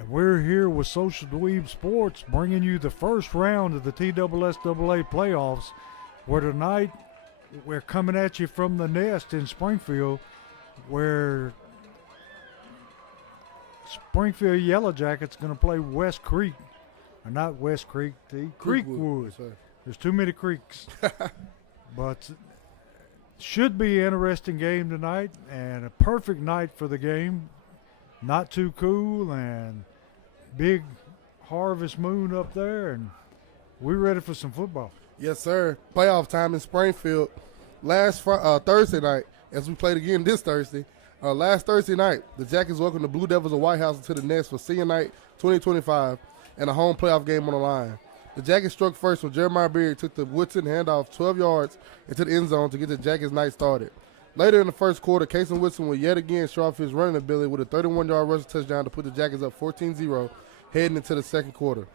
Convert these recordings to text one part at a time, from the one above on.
And we're here with Social Dweeb Sports bringing you the first round of the TSSAA playoffs, where tonight we're coming at you from the Nest in Springfield, where Springfield Yellow Jackets going to play West Creek. Or not West Creek, Creekwood. Yes, There's too many creeks. But should be an interesting game tonight and a perfect night for the game. Not too cool and big harvest moon up there, and we're ready for some football. yes, sir. Playoff time in Springfield. Last Thursday night, as we played again this Thursday, last Thursday night, the Jackets welcomed the Blue Devils of White House into the Nest for Senior Night 2025 and a home playoff game on the line. The Jackets struck first when Jeremiah Beard took the Woodson handoff 12 yards into the end zone to get the Jackets' night started. Later in the first quarter, Casey Woodson would yet again show off his running ability with a 31-yard rushing touchdown to put the Jackets up 14-0 heading into the second quarter.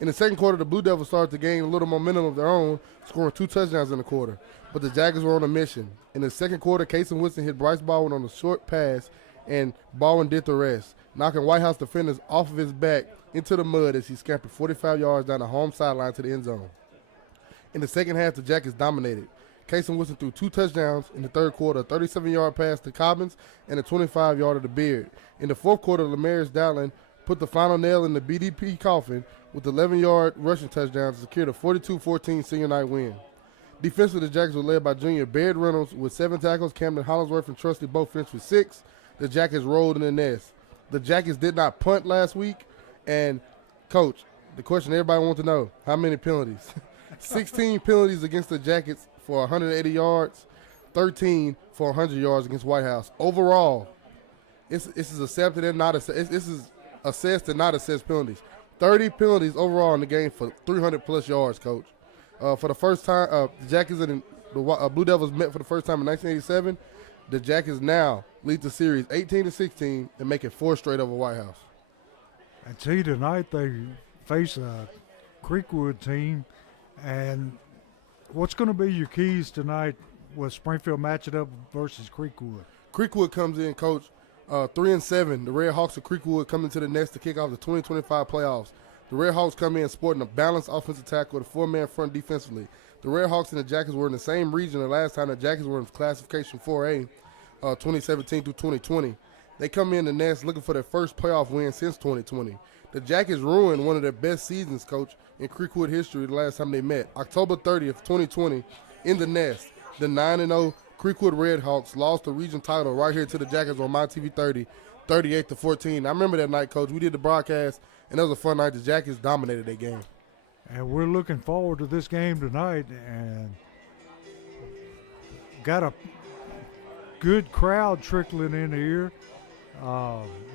In the second quarter, the Blue Devils started to gain a little momentum of their own, scoring 2 touchdowns in the quarter. But the Jackets were on a mission. In the second quarter, Casey Woodson hit Bryce Baldwin on a short pass, and Baldwin did the rest, knocking White House defenders off of his back into the mud as he scampered 45 yards down the home sideline to the end zone. In the second half, the Jackets dominated. Casey Wilson threw 2 touchdowns in the third quarter, a 37-yard pass to Cobbins and a 25-yarder to Beard. In the fourth quarter, Lemarius Dowling put the final nail in the BDP coffin with 11-yard rushing touchdown to secure the 42-14 senior night win. Defensively, the Jackets were led by junior Baird Reynolds with 7 tackles. Camden Hollingsworth and Trusty both finished with 6. The Jackets rolled in the Nest. The Jackets did not punt last week. And, Coach, the question everybody wants to know, how many penalties? 16 penalties against the Jackets for 180 yards, 13 for 100 yards against White House. Overall, this is accepted and not assessed. This is assessed and not assessed penalties. 30 penalties overall in the game for 300-plus yards, Coach. For the first time, the Jackets and the Blue Devils met for the first time in 1987. The Jackets now lead the series 18-16 and make it 4 straight over White House. And see, tonight they face a Creekwood team, and what's going to be your keys tonight with Springfield matching up versus Creekwood? Creekwood comes in, Coach, 3-7. The Red Hawks of Creekwood come into the Nest to kick off the 2025 playoffs. The Red Hawks come in sporting a balanced offensive tackle with a 4-man front defensively. The Red Hawks and the Jackets were in the same region the last time the Jackets were in classification 4A, 2017 through 2020. They come in the Nest looking for their first playoff win since 2020. The Jackets ruined one of their best seasons, Coach, in Creekwood history the last time they met. October 30th, 2020, in the Nest, the 9-0 Creekwood Red Hawks lost the region title right here to the Jackets on My TV 30, 38-14. I remember that night, Coach. We did the broadcast, and it was a fun night. The Jackets dominated that game. And we're looking forward to this game tonight, and got a good crowd trickling in here.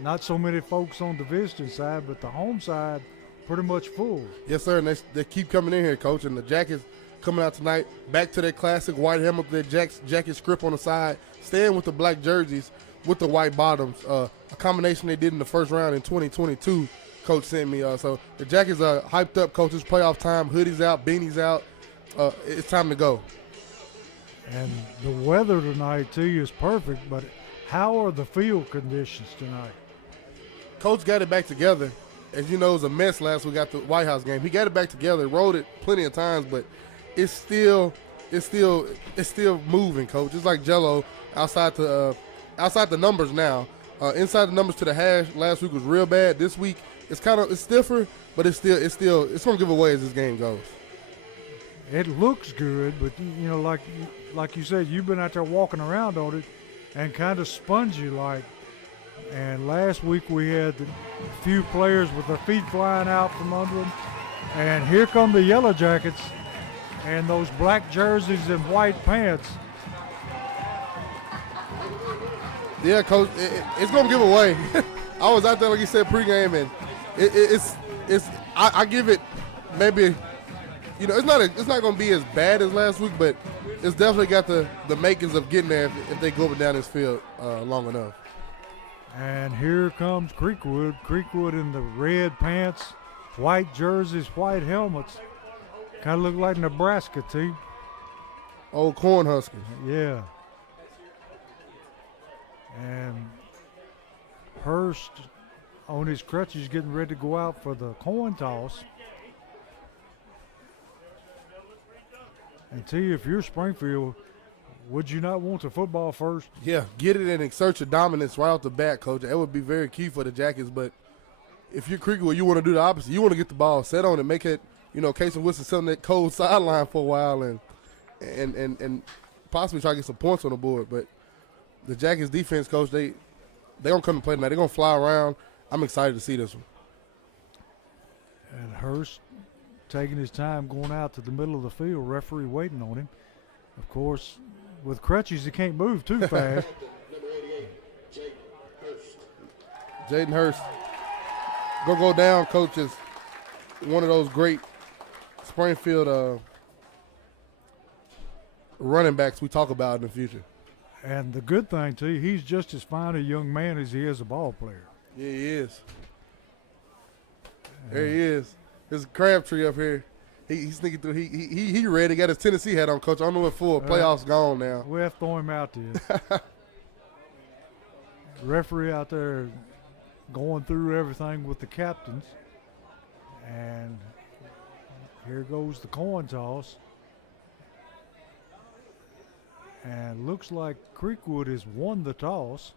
Not so many folks on the visiting side, but the home side pretty much full. Yes, sir, and they keep coming in here, Coach, and the Jackets coming out tonight back to their classic white helmet, their jacket script on the side, staying with the black jerseys with the white bottoms, a combination they did in the first round in 2022, Coach sent me. So the Jackets are hyped up, Coach. It's playoff time, hoodies out, beanies out. It's time to go. And the weather tonight, too, is perfect, but how are the field conditions tonight? Coach got it back together. As you know, it was a mess last week after the White House game. He got it back together, rode it plenty of times, but it's still moving, Coach. It's like Jello outside the numbers now. Inside the numbers to the hash last week was real bad. This week it's stiffer, but it's gonna give away as this game goes. It looks good, but you know, like you said, you've been out there walking around on it and kind of spongy like. And last week we had a few players with their feet flying out from under them. And here come the Yellow Jackets and those black jerseys and white pants. Yeah, Coach, it's gonna give away. I was out there like you said pregame, and I give it maybe, you know, it's not gonna be as bad as last week, but it's definitely got the makings of getting there if they go up and down this field long enough. And here comes Creekwood. Creekwood in the red pants, white jerseys, white helmets. Kind of look like Nebraska team. Old Cornhuskers. Yeah. And Hurst on his crutches getting ready to go out for the coin toss. And T, if you're Springfield, would you not want the football first? Yeah, get it and exert your dominance right off the bat, Coach. That would be very key for the Jackets. But if you're Creekwood, you want to do the opposite. You want to get the ball set on and make it, Case and Winston sit on that cold sideline for a while and possibly try to get some points on the board. But the Jackets defense, Coach, they don't come to play tonight. They're going to fly around. I'm excited to see this one. And Hurst taking his time going out to the middle of the field, referee waiting on him. Of course, with crutches, he can't move too fast. Jaden Hurst. Go down, Coach, is one of those great Springfield running backs we talk about in the future. And the good thing, too, he's just as fine a young man as he is a ball player. Yeah, he is. There he is. There's Crabtree up here. He's sneaking through. He ready. Got his Tennessee hat on, Coach. I don't know what for. Playoffs gone now. We'll have to throw him out there. Referee out there going through everything with the captains. And here goes the coin toss. And looks like Creekwood has won the toss.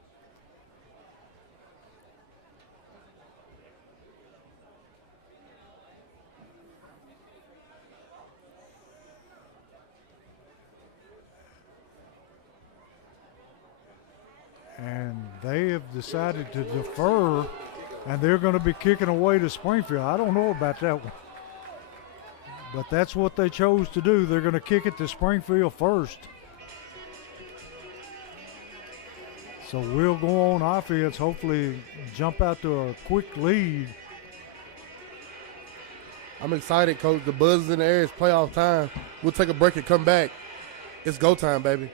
And they have decided to defer, and they're going to be kicking away to Springfield. I don't know about that one, but that's what they chose to do. They're going to kick it to Springfield first. So we'll go on offense, hopefully jump out to a quick lead. I'm excited, Coach. The buzz is in the air. It's playoff time. We'll take a break and come back. It's go time, baby.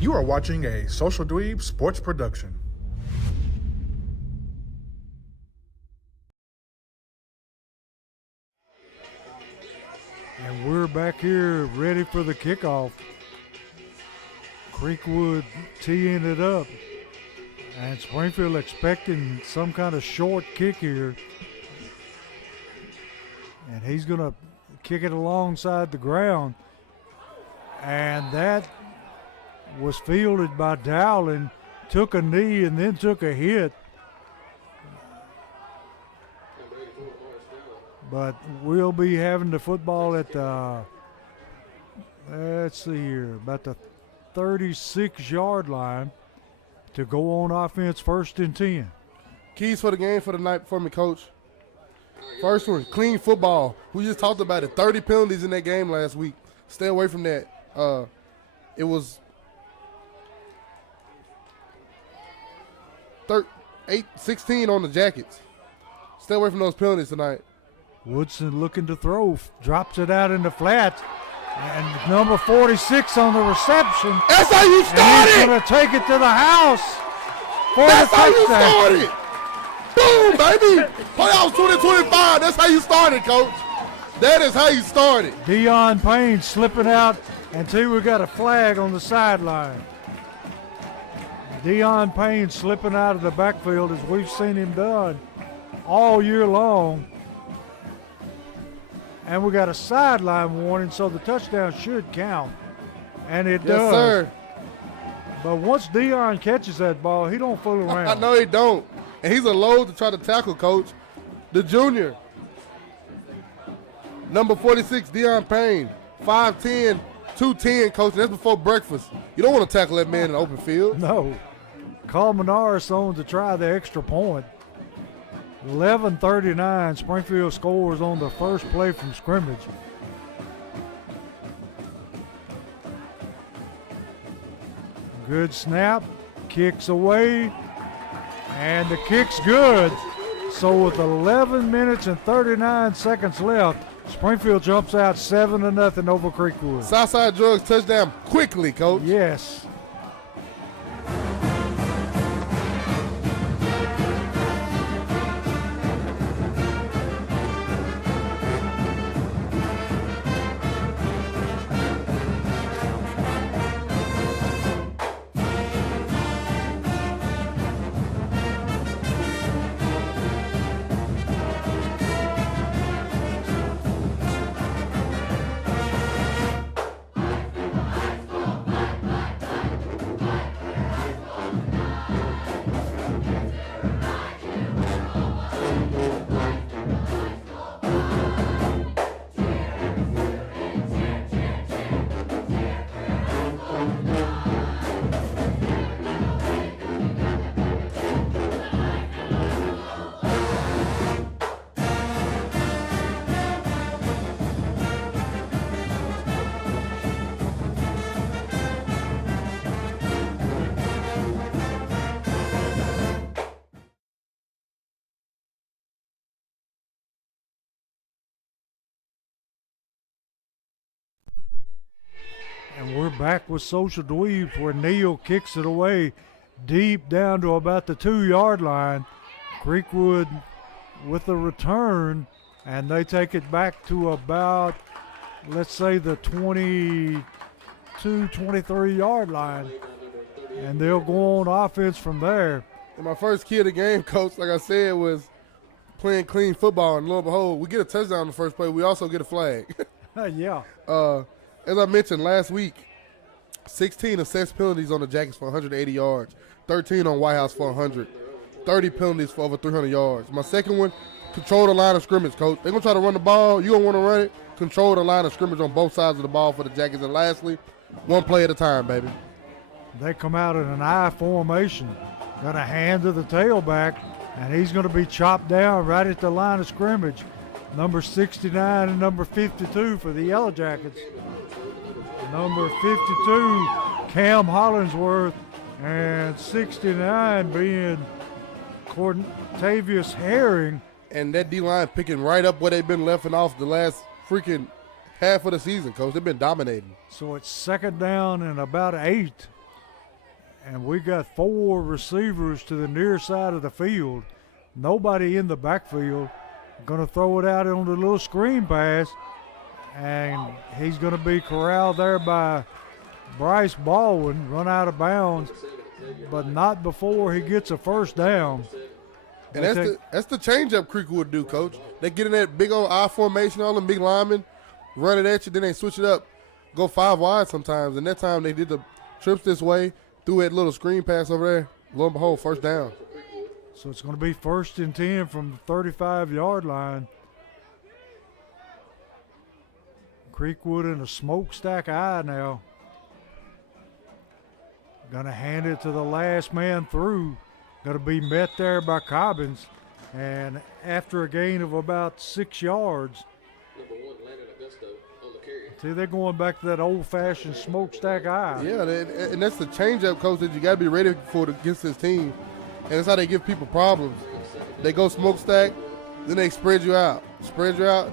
You are watching a Social Dweeb Sports production. And we're back here ready for the kickoff. Creekwood teeing it up. And Springfield expecting some kind of short kick here. And he's going to kick it alongside the ground. And that was fielded by Dowling, took a knee and then took a hit. But we'll be having the football at the, let's see here, about the 36-yard line to go on offense, 1st and 10. Keys for the game for the night for me, Coach. First one, clean football. We just talked about it. 30 penalties in that game last week. Stay away from that. It was 16 on the Jackets. Stay away from those penalties tonight. Woodson looking to throw, drops it out in the flat, and number 46 on the reception. That's how you start He's it. going to take it to the house for That's the how you touchdown. start it. Boom, baby. Playoffs 2025. That's how you start it, Coach. That is how you start it. Deion Payne slipping out until we got a flag on the sideline. Deion Payne slipping out of the backfield as we've seen him done all year long. And we got a sideline warning, so the touchdown should count. And it does. Yes, sir. But once Dion catches that ball, he don't fool around. I know he don't. And he's a load to try to tackle, Coach. The junior. Number 46, Deion Payne. 5'10", 210, Coach. And that's before breakfast. You don't want to tackle that man in the open field. No. Colmenares on to try the extra point. 11:39. Springfield scores on the first play from scrimmage. Good snap. Kicks away. And the kick's good. So with 11 minutes and 39 seconds left, Springfield jumps out 7-0 over Creekwood. Southside Drugs touchdown quickly, Coach. Yes. And we're back with Social Dweebs where Neal kicks it away deep down to about the 2-yard line. Creekwood with the return, and they take it back to about, let's say, the 22, 23-yard line. And they'll go on offense from there. And my first key of the game, Coach, like I said, was playing clean football. And lo and behold, we get a touchdown on the first play. We also get a flag. Yeah. As I mentioned last week, 16 assessed penalties on the Jackets for 180 yards, 13 on White House for 100, 30 penalties for over 300 yards. My second one, control the line of scrimmage, Coach. They're going to try to run the ball. You're going to want to run it. Control the line of scrimmage on both sides of the ball for the Jackets. And lastly, one play at a time, baby. They come out in an I formation. Got a hand to the tailback, and he's going to be chopped down right at the line of scrimmage. Number 69 and number 52 for the Yellow Jackets. Number 52, Cam Hollingsworth, and 69 being Cortavius Herring. And that D-line picking right up where they've been left off the last freaking half of the season, Coach. They've been dominating. So it's second down and about 8. And we got 4 receivers to the near side of the field. Nobody in the backfield. Going to throw it out on the little screen pass. And he's going to be corralled there by Bryce Baldwin, run out of bounds, but not before he gets a first down. And that's the change-up Creekwood do, Coach. They get in that big old I formation, all them big linemen, run it at you, then they switch it up, go 5 wide sometimes. And that time they did the trips this way, threw that little screen pass over there. Lo and behold, first down. So it's going to be 1st and 10 from the 35-yard line. Creekwood in a smokestack eye now. Going to hand it to the last man through. Going to be met there by Cobbins. And after a gain of about 6 yards. See, they're going back to that old-fashioned smokestack eye. Yeah, and that's the change-up, Coach, that you got to be ready for against this team. And that's how they give people problems. They go smokestack, then they spread you out,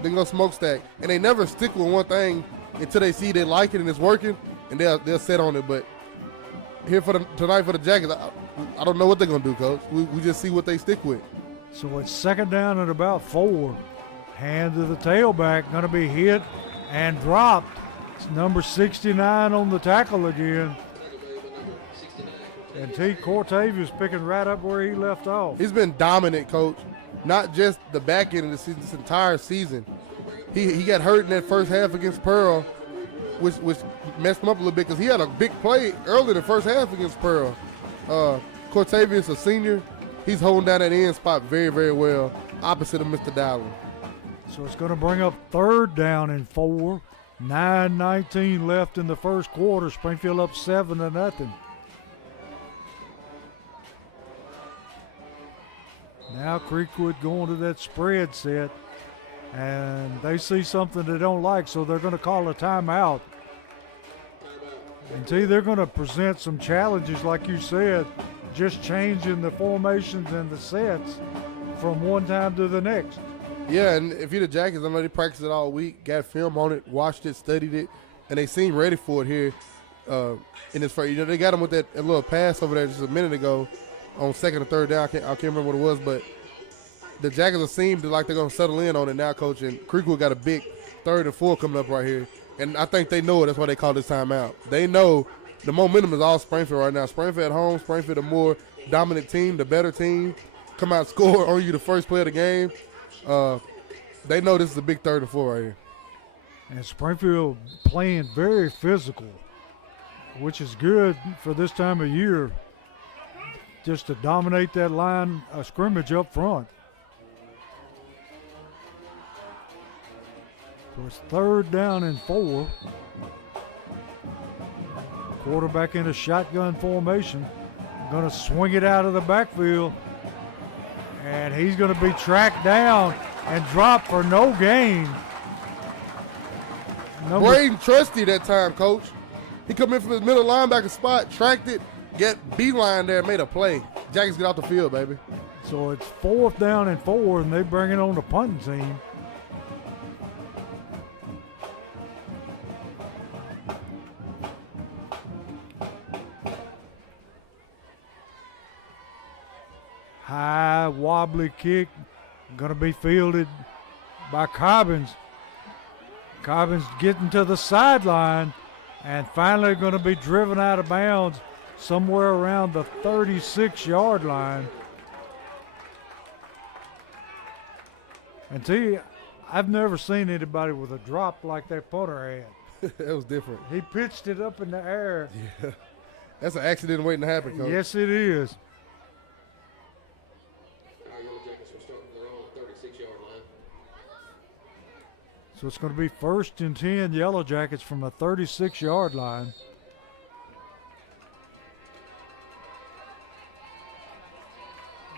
then go smokestack. And they never stick with one thing until they see they like it and it's working, and they'll set on it. But here tonight for the Jackets, I don't know what they're going to do, Coach. We just see what they stick with. So it's second down at about 4. Hand to the tailback, going to be hit and dropped. It's number 69 on the tackle again. And T. Cortavius picking right up where he left off. He's been dominant, Coach. Not just the back end of the season, this entire season. He got hurt in that first half against Pearl, which messed him up a little bit because he had a big play early in the first half against Pearl. Cortavius, a senior, he's holding down that end spot very, very well, opposite of Mr. Dowling. So it's going to bring up 3rd down and 4. 9:19 left in the first quarter. Springfield up 7-0. Now Creekwood going to that spread set, and they see something they don't like, so they're going to call a timeout. And they're going to present some challenges, like you said, just changing the formations and the sets from one time to the next. Yeah, and if you're the Jackets, I know they practiced it all week, got film on it, watched it, studied it, and they seem ready for it here in this first. You know, they got them with that little pass over there just a minute ago on 2nd or 3rd down. I can't remember what it was, but the Jackets seem like they're going to settle in on it now, Coach. And Creekwood got a big 3rd and 4 coming up right here, and I think they know it. That's why they call this timeout. They know the momentum is all Springfield right now. Springfield at home, Springfield a more dominant team, the better team. Come out, score on you the first play of the game. They know this is a big 3rd and 4 right here. And Springfield playing very physical, which is good for this time of year, just to dominate that line of scrimmage up front. So it's 3rd down and 4. Quarterback in a shotgun formation. Going to swing it out of the backfield. And he's going to be tracked down and dropped for no gain. Braden Trusty that time, Coach. He come in from his middle linebacker spot, tracked it, get beeline there, made a play. Jackets get off the field, baby. So it's 4th down and 4, and they bring it on the punting team. High wobbly kick, going to be fielded by Cobbins. Cobbins getting to the sideline and finally going to be driven out of bounds somewhere around the 36-yard line. And I've never seen anybody with a drop like that punter had. That was different. He pitched it up in the air. Yeah, that's an accident waiting to happen, Coach. Yes, it is. So it's going to be 1st and 10 Yellow Jackets from the 36-yard line.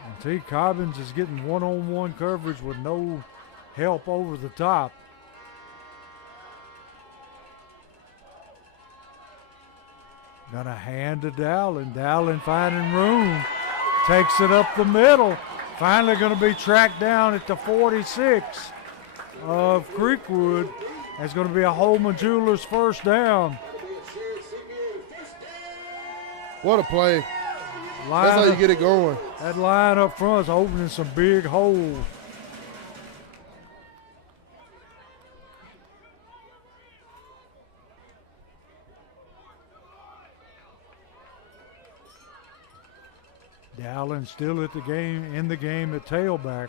And T. Cobbins is getting one-on-one coverage with no help over the top. Got a hand to Dowling. Dowling finding room. Takes it up the middle. Finally going to be tracked down at the 46 of Creekwood. It's going to be a Holman Jewelers 1st down. What a play. That's how you get it going. That line up front is opening some big holes. Dowling still at the game, in the game at tailback.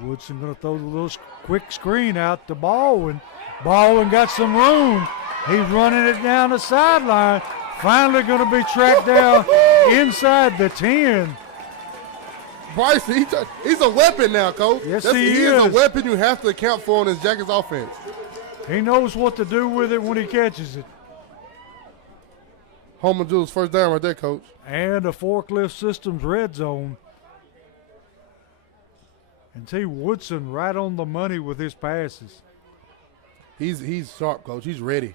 Woodson going to throw the little quick screen out to Baldwin. Baldwin got some room. He's running it down the sideline. Finally going to be tracked down inside the 10. Bryce, he's a weapon now, Coach. Yes, he he is a is. weapon you have to account for in this Jackets offense. He knows what to do with it when he catches it. Holman Jewel's 1st down right there, Coach. And a Forklift Systems red zone. And T. Woodson right on the money with his passes. He's sharp, Coach. He's ready.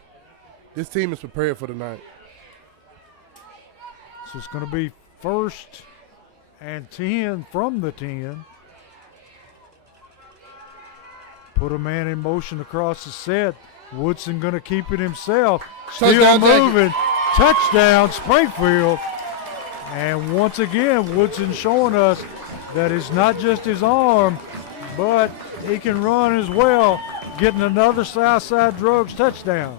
This team is prepared for tonight. So it's going to be 1st and 10 from the 10. Put a man in motion across the set. Woodson going to keep it himself. Still Touchdown, moving. Touchdown, Springfield. And once again, Woodson showing us that it's not just his arm, but he can run as well, getting another Southside Drugs touchdown.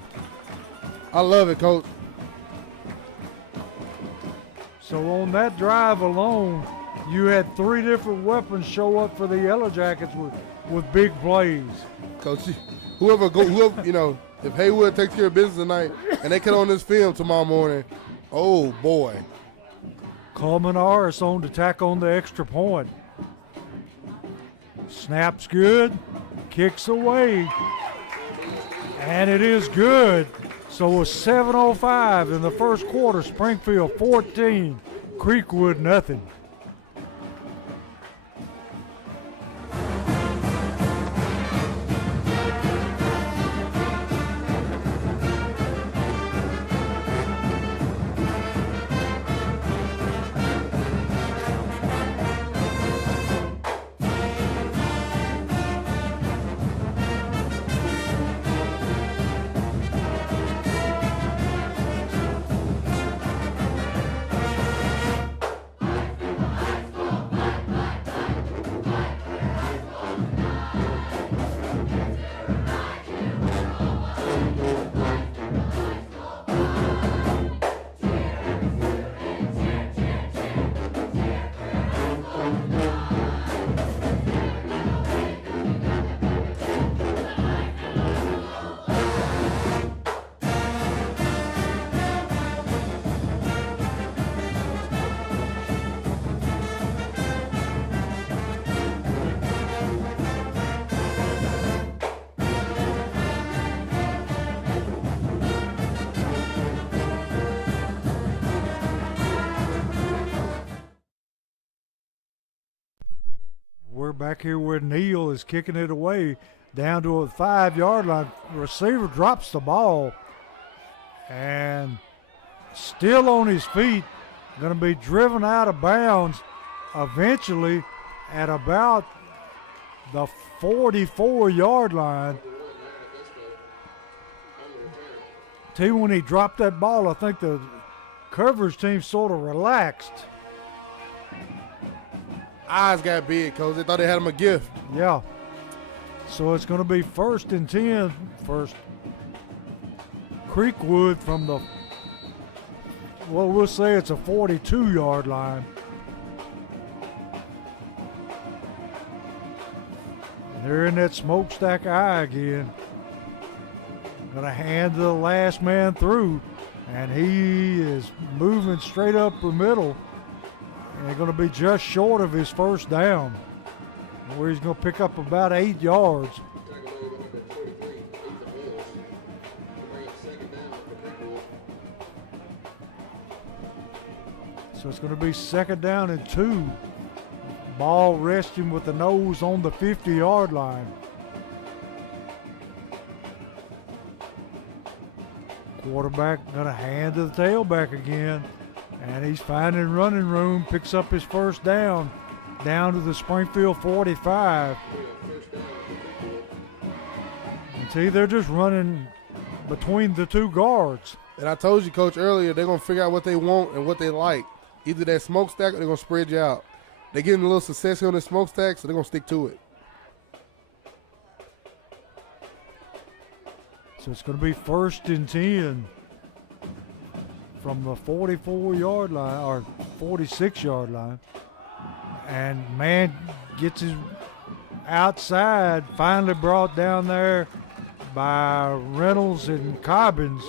I love it, Coach. So on that drive alone, you had 3 different weapons show up for the Yellow Jackets with big plays. Coach, whoever, if Haywood takes care of business tonight and they cut on this film tomorrow morning, oh boy. Coleman Arris on to tack on the extra point. Snaps good, kicks away, and it is good. So with 7:05 in the first quarter, Springfield 14, Creekwood nothing. We're back here where Neal is kicking it away down to a 5-yard line. Receiver drops the ball and still on his feet, going to be driven out of bounds eventually at about the 44-yard line. When he dropped that ball, I think the coverage team sort of relaxed. Eyes got big, Coach. They thought they had him a gift. Yeah. So it's going to be 1st and 10 for Creekwood from the, well, we'll say it's a 42-yard line. They're in that smokestack eye again. Going to hand the last man through, and he is moving straight up the middle. And they're going to be just short of his first down, where he's going to pick up about 8 yards. So it's going to be 2nd down and 2. Ball resting with the nose on the 50-yard line. Quarterback going to hand to the tailback again. And he's finding running room, picks up his first down to the Springfield 45. And see, they're just running between the 2 guards. And I told you, Coach, earlier, they're going to figure out what they want and what they like. Either that smokestack or they're going to spread you out. They're getting a little success here on the smokestack, so they're going to stick to it. So it's going to be 1st and 10 from the 44-yard line or 46-yard line. And man gets his outside, finally brought down there by Reynolds and Cobbins.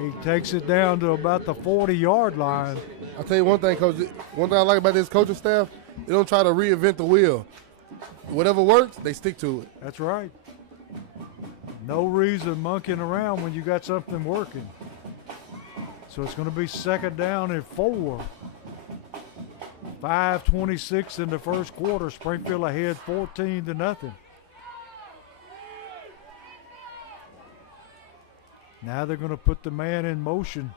He takes it down to about the 40-yard line. I'll tell you one thing, Coach. One thing I like about this coaching staff, they don't try to reinvent the wheel. Whatever works, they stick to it. That's right. No reason monkeying around when you got something working. So it's going to be 2nd down and 4. 5:26 in the first quarter. Springfield ahead 14-0. Now they're going to put the man in motion.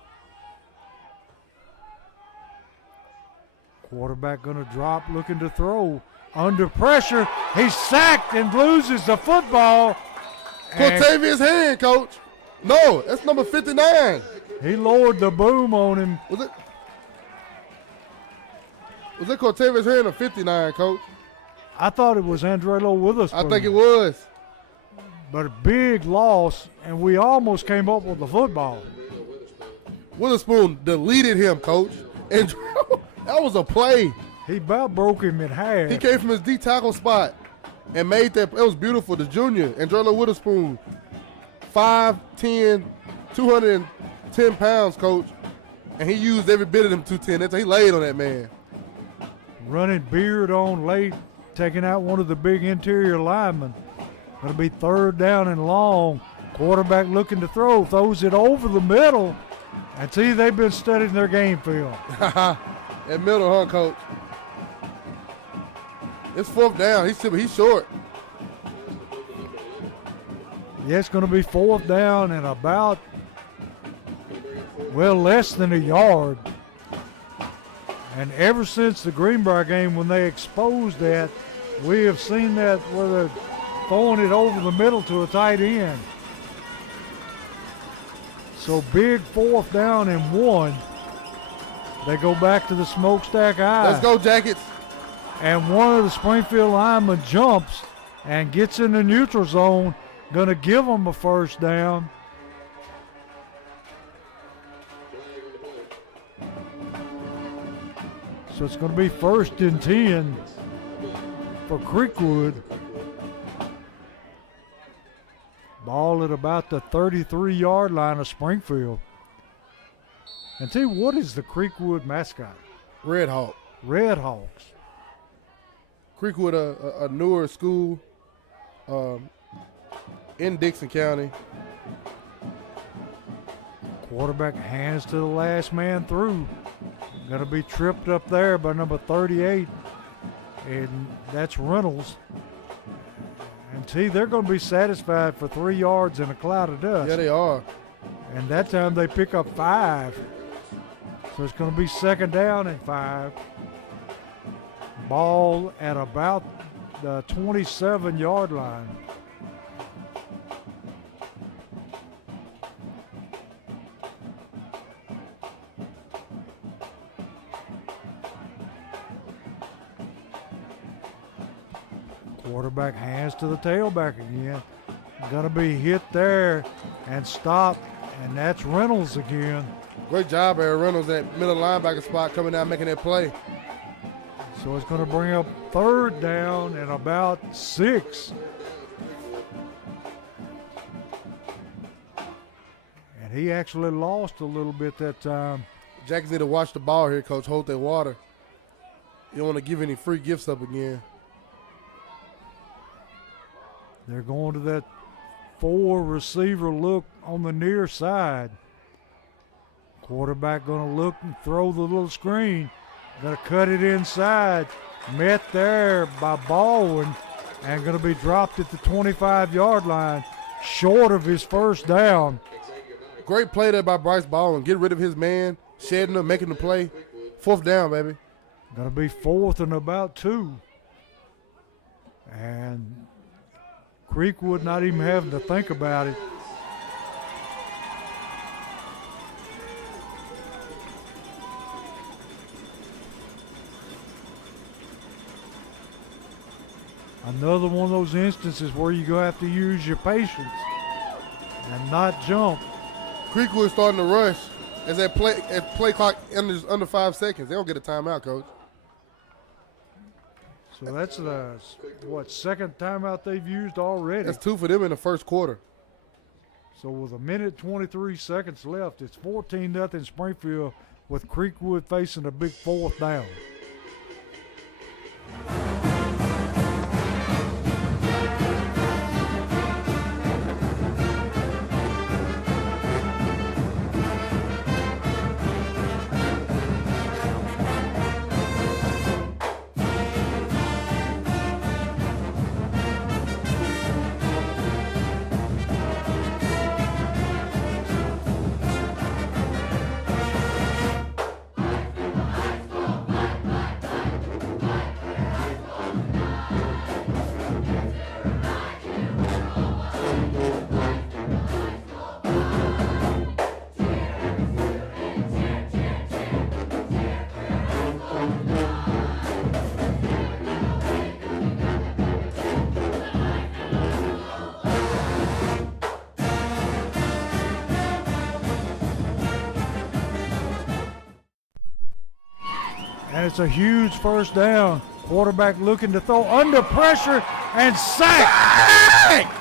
Quarterback going to drop, looking to throw. Under pressure, he's sacked and loses the football. Cortavious hand, Coach. No, that's number 59. He lowered the boom on him. Was it Cortavious hand or 59, Coach? I thought it was Andrello Witherspoon. I think it was. But a big loss, and we almost came up with the football. Witherspoon deleted him, Coach. And that was a play. He about broke him in half. He came from his D tackle spot and made that. It was beautiful. The junior, Andrella Witherspoon, 5'10", 210 pounds, coach. And he used every bit of them 210. He laid on that man. Running Beard on late, taking out one of the big interior linemen. Going to be 3rd down and long. Quarterback looking to throw, throws it over the middle. And see, they've been studying their game film. That middle, huh, coach? It's 4th down. He's short. Yeah, it's going to be 4th down and about, well, less than a yard. And ever since the Greenbrier game, when they exposed that, we have seen that where they're throwing it over the middle to a tight end. So big 4th down and 1. They go back to the smokestack eye. Let's go, Jackets. And one of the Springfield linemen jumps and gets in the neutral zone. Going to give them a 1st down. So it's going to be 1st and 10 for Creekwood. Ball at about the 33-yard line of Springfield. And tell you, what is the Creekwood mascot? Red Hawk. Red Hawks. Creekwood, a newer school in Dixon County. Quarterback hands to the last man through. Going to be tripped up there by number 38, and that's Reynolds. And see, they're going to be satisfied for 3 yards in a cloud of dust. Yeah, they are. And that time they pick up 5. So it's going to be 2nd down and 5. Ball at about the 27-yard line. Quarterback hands to the tailback again. Going to be hit there and stopped, and that's Reynolds again. Great job, Aaron Reynolds, that middle linebacker spot coming down making that play. So it's going to bring up 3rd down and about 6. And he actually lost a little bit that time. Jackets need to watch the ball here, coach. Hold that water. You don't want to give any free gifts up again. They're going to that 4-receiver look on the near side. Quarterback going to look and throw the little screen. Going to cut it inside. Met there by Baldwin and going to be dropped at the 25-yard line, short of his 1st down. Great play there by Bryce Baldwin. Get rid of his man, shedding him, making the play. 4th down, baby. Going to be 4th and about 2. And Creekwood not even having to think about it. Another one of those instances where you're going to have to use your patience and not jump. Creekwood starting to rush as that play clock under 5 seconds. They don't get a timeout, coach. So that's the, 2nd timeout they've used already. That's 2 for them in the 1st quarter. So with 1:23 left, it's 14-0 Springfield with Creekwood facing a big 4th down. And it's a huge first down. Quarterback looking to throw under pressure and sack.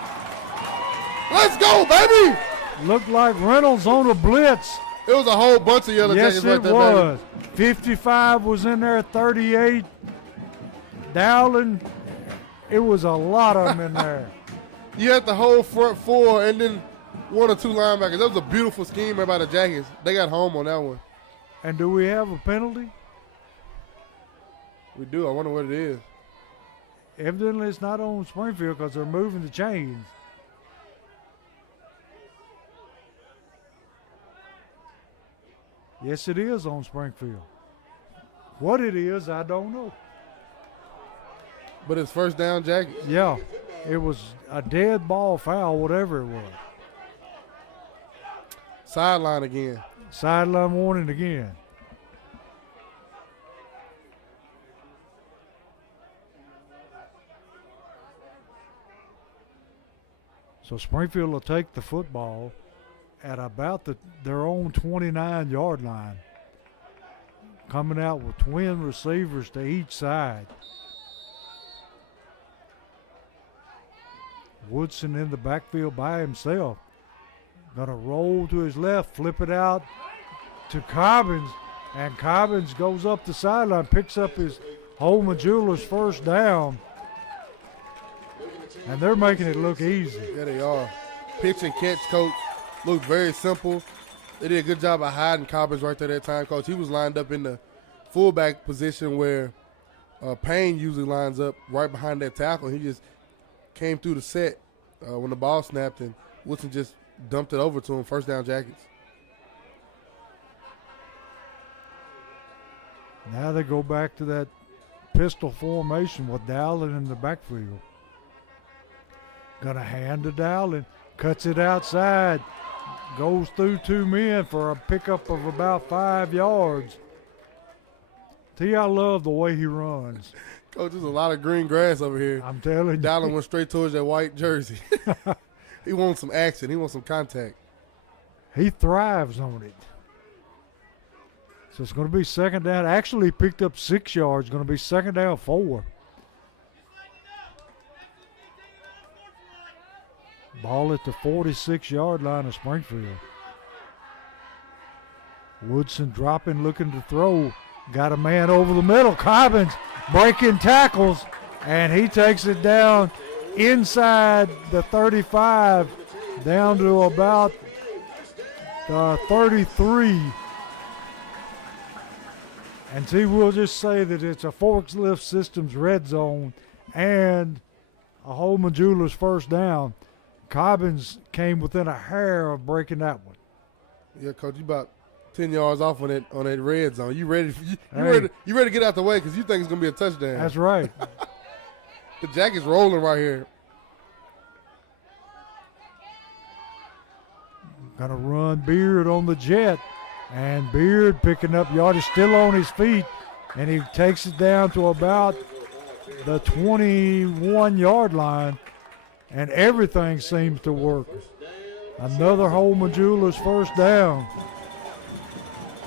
Let's go, baby! Looked like Reynolds on a blitz. It was a whole bunch of yellow Yes, jackets right it there, was. baby. 55 was in there, 38. Dowling, it was a lot of them in there. You had the whole front four and then one or two linebackers. That was a beautiful scheme by the Jackets. They got home on that one. And do we have a penalty? We do. I wonder what it is. Evidently, it's not on Springfield because they're moving the chains. Yes, it is on Springfield. What it is, I don't know. But it's first down, Jackets. Yeah, it was a dead ball foul, whatever it was. Sideline again. Sideline warning again. So Springfield will take the football at about their own 29-yard line. Coming out with twin receivers to each side. Woodson in the backfield by himself. Gonna roll to his left, flip it out to Cobbins, and Cobbins goes up the sideline, picks up his Holman Jewelers first down. And they're making it look easy. Yeah, they are. Pitch and catch, coach. Looked very simple. They did a good job of hiding Cobbins right there that time, coach. He was lined up in the fullback position where Payne usually lines up right behind that tackle. He just came through the set when the ball snapped, and Woodson just dumped it over to him. First down, Jackets. Now they go back to that pistol formation with Dowling in the backfield. Gonna hand to Dowling, cuts it outside, goes through two men for a pickup of about 5 yards. I love the way he runs. Coach, there's a lot of green grass over here. I'm telling you. Dowling went straight towards that white jersey. He wants some action. He wants some contact. He thrives on it. So it's going to be second down. Actually, he picked up 6 yards. Going to be second down 4. Ball at the 46-yard line of Springfield. Woodson dropping, looking to throw. Got a man over the middle. Cobbins breaking tackles, and he takes it down inside the 35, down to about the 33. And see, we'll just say that it's a Forklift Systems red zone and a Holman Jewelers first down. Cobbins came within a hair of breaking that one. Yeah, Coach, you about 10 yards off on that red zone. You ready Hey. you ready to get out the way because you think it's going to be a touchdown. That's right. The Jackets rolling right here. Gonna run Beard on the jet. And Beard picking up yardage, still on his feet. And he takes it down to about the 21-yard line. And everything seems to work. Another Holman Jewelers first down.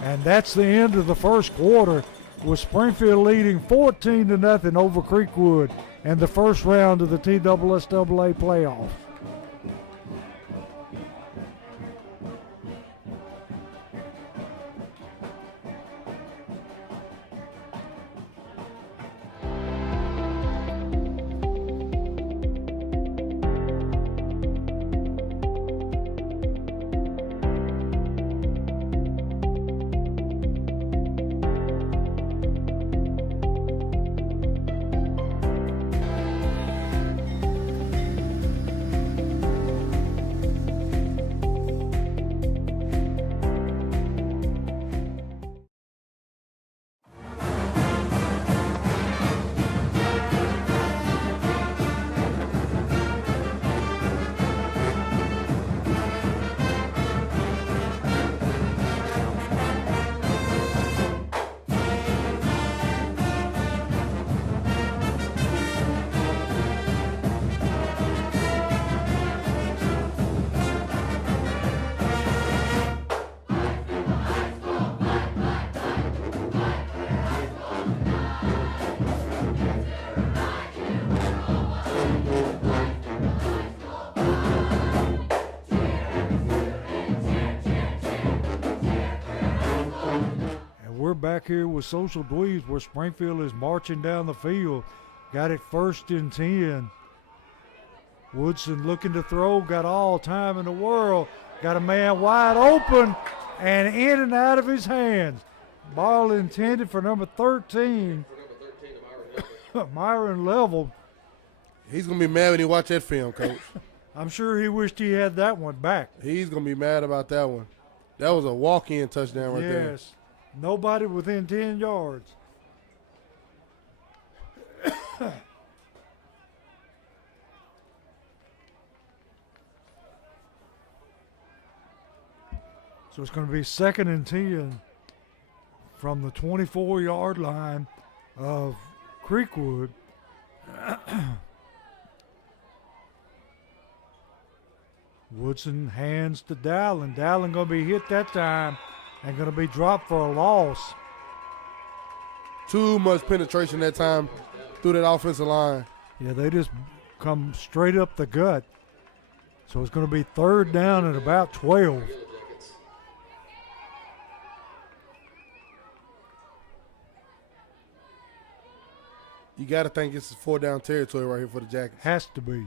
And that's the end of the first quarter, with Springfield leading 14-0 over Creekwood in the first round of the TSSAA playoff. back here with Social Dweebs where Springfield is marching down the field. Got it 1st and 10. Woodson looking to throw, got all time in the world. Got a man wide open and in and out of his hands. Ball intended for number 13. Myron Level. He's going to be mad when he watch that film, Coach. I'm sure he wished he had that one back. He's going to be mad about that one. That was a walk-in touchdown right there. Yes. Nobody within 10 yards. So it's going to be 2nd and 10 from the 24-yard line of Creekwood. Woodson hands to Dowling. Dowling going to be hit that time and going to be dropped for a loss. Too much penetration that time through that offensive line. Yeah, they just come straight up the gut. So it's going to be 3rd down at about 12. You got to think this is 4-down territory right here for the Jackets. Has to be.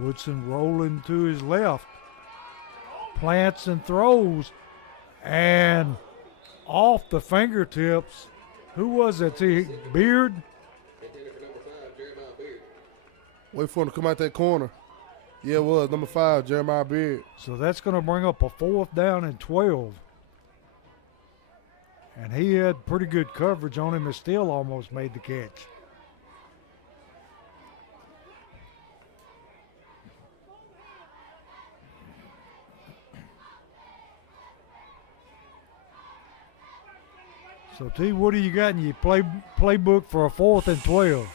Woodson rolling to his left. Plants and throws. And off the fingertips. Who was it? Beard? Wait for him to come out that corner. Yeah, it was. Number 5, Jeremiah Beard. So that's going to bring up a 4th down and 12. And he had pretty good coverage on him and still almost made the catch. So, T, what do you got in your playbook for a 4th and 12?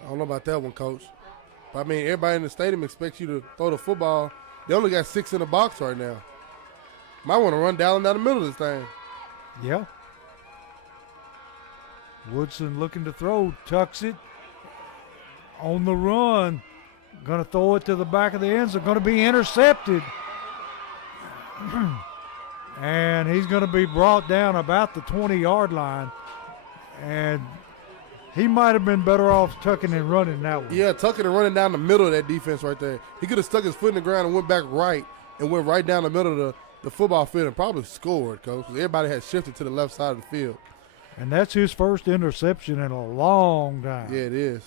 I don't know about that one, Coach. But, I mean, everybody in the stadium expects you to throw the football. They only got 6 in the box right now. Might want to run down the middle of this thing. Yeah. Woodson looking to throw, tucks it on the run. Going to throw it to the back of the end zone. Going to be intercepted. And he's going to be brought down about the 20-yard line. And he might have been better off tucking and running that one. Yeah, tucking and running down the middle of that defense right there. He could have stuck his foot in the ground and went back right and went right down the middle of the football field and probably scored, Coach. Everybody had shifted to the left side of the field. And that's his first interception in a long time. Yeah, it is.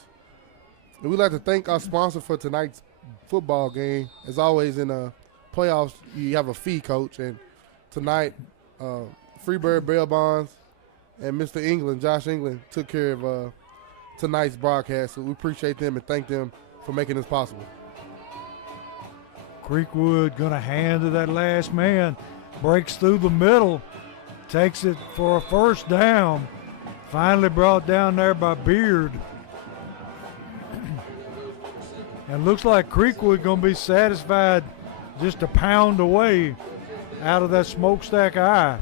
And we'd like to thank our sponsor for tonight's football game. As always, in playoffs, you have a fee, Coach. And tonight, Freebird Bail Bonds and Mr. England, Josh England, took care of tonight's broadcast. So we appreciate them and thank them for making this possible. Creekwood going to hand to that last man. Breaks through the middle. Takes it for a 1st down. Finally brought down there by Beard. And looks like Creekwood going to be satisfied just a pound away out of that smokestack eye.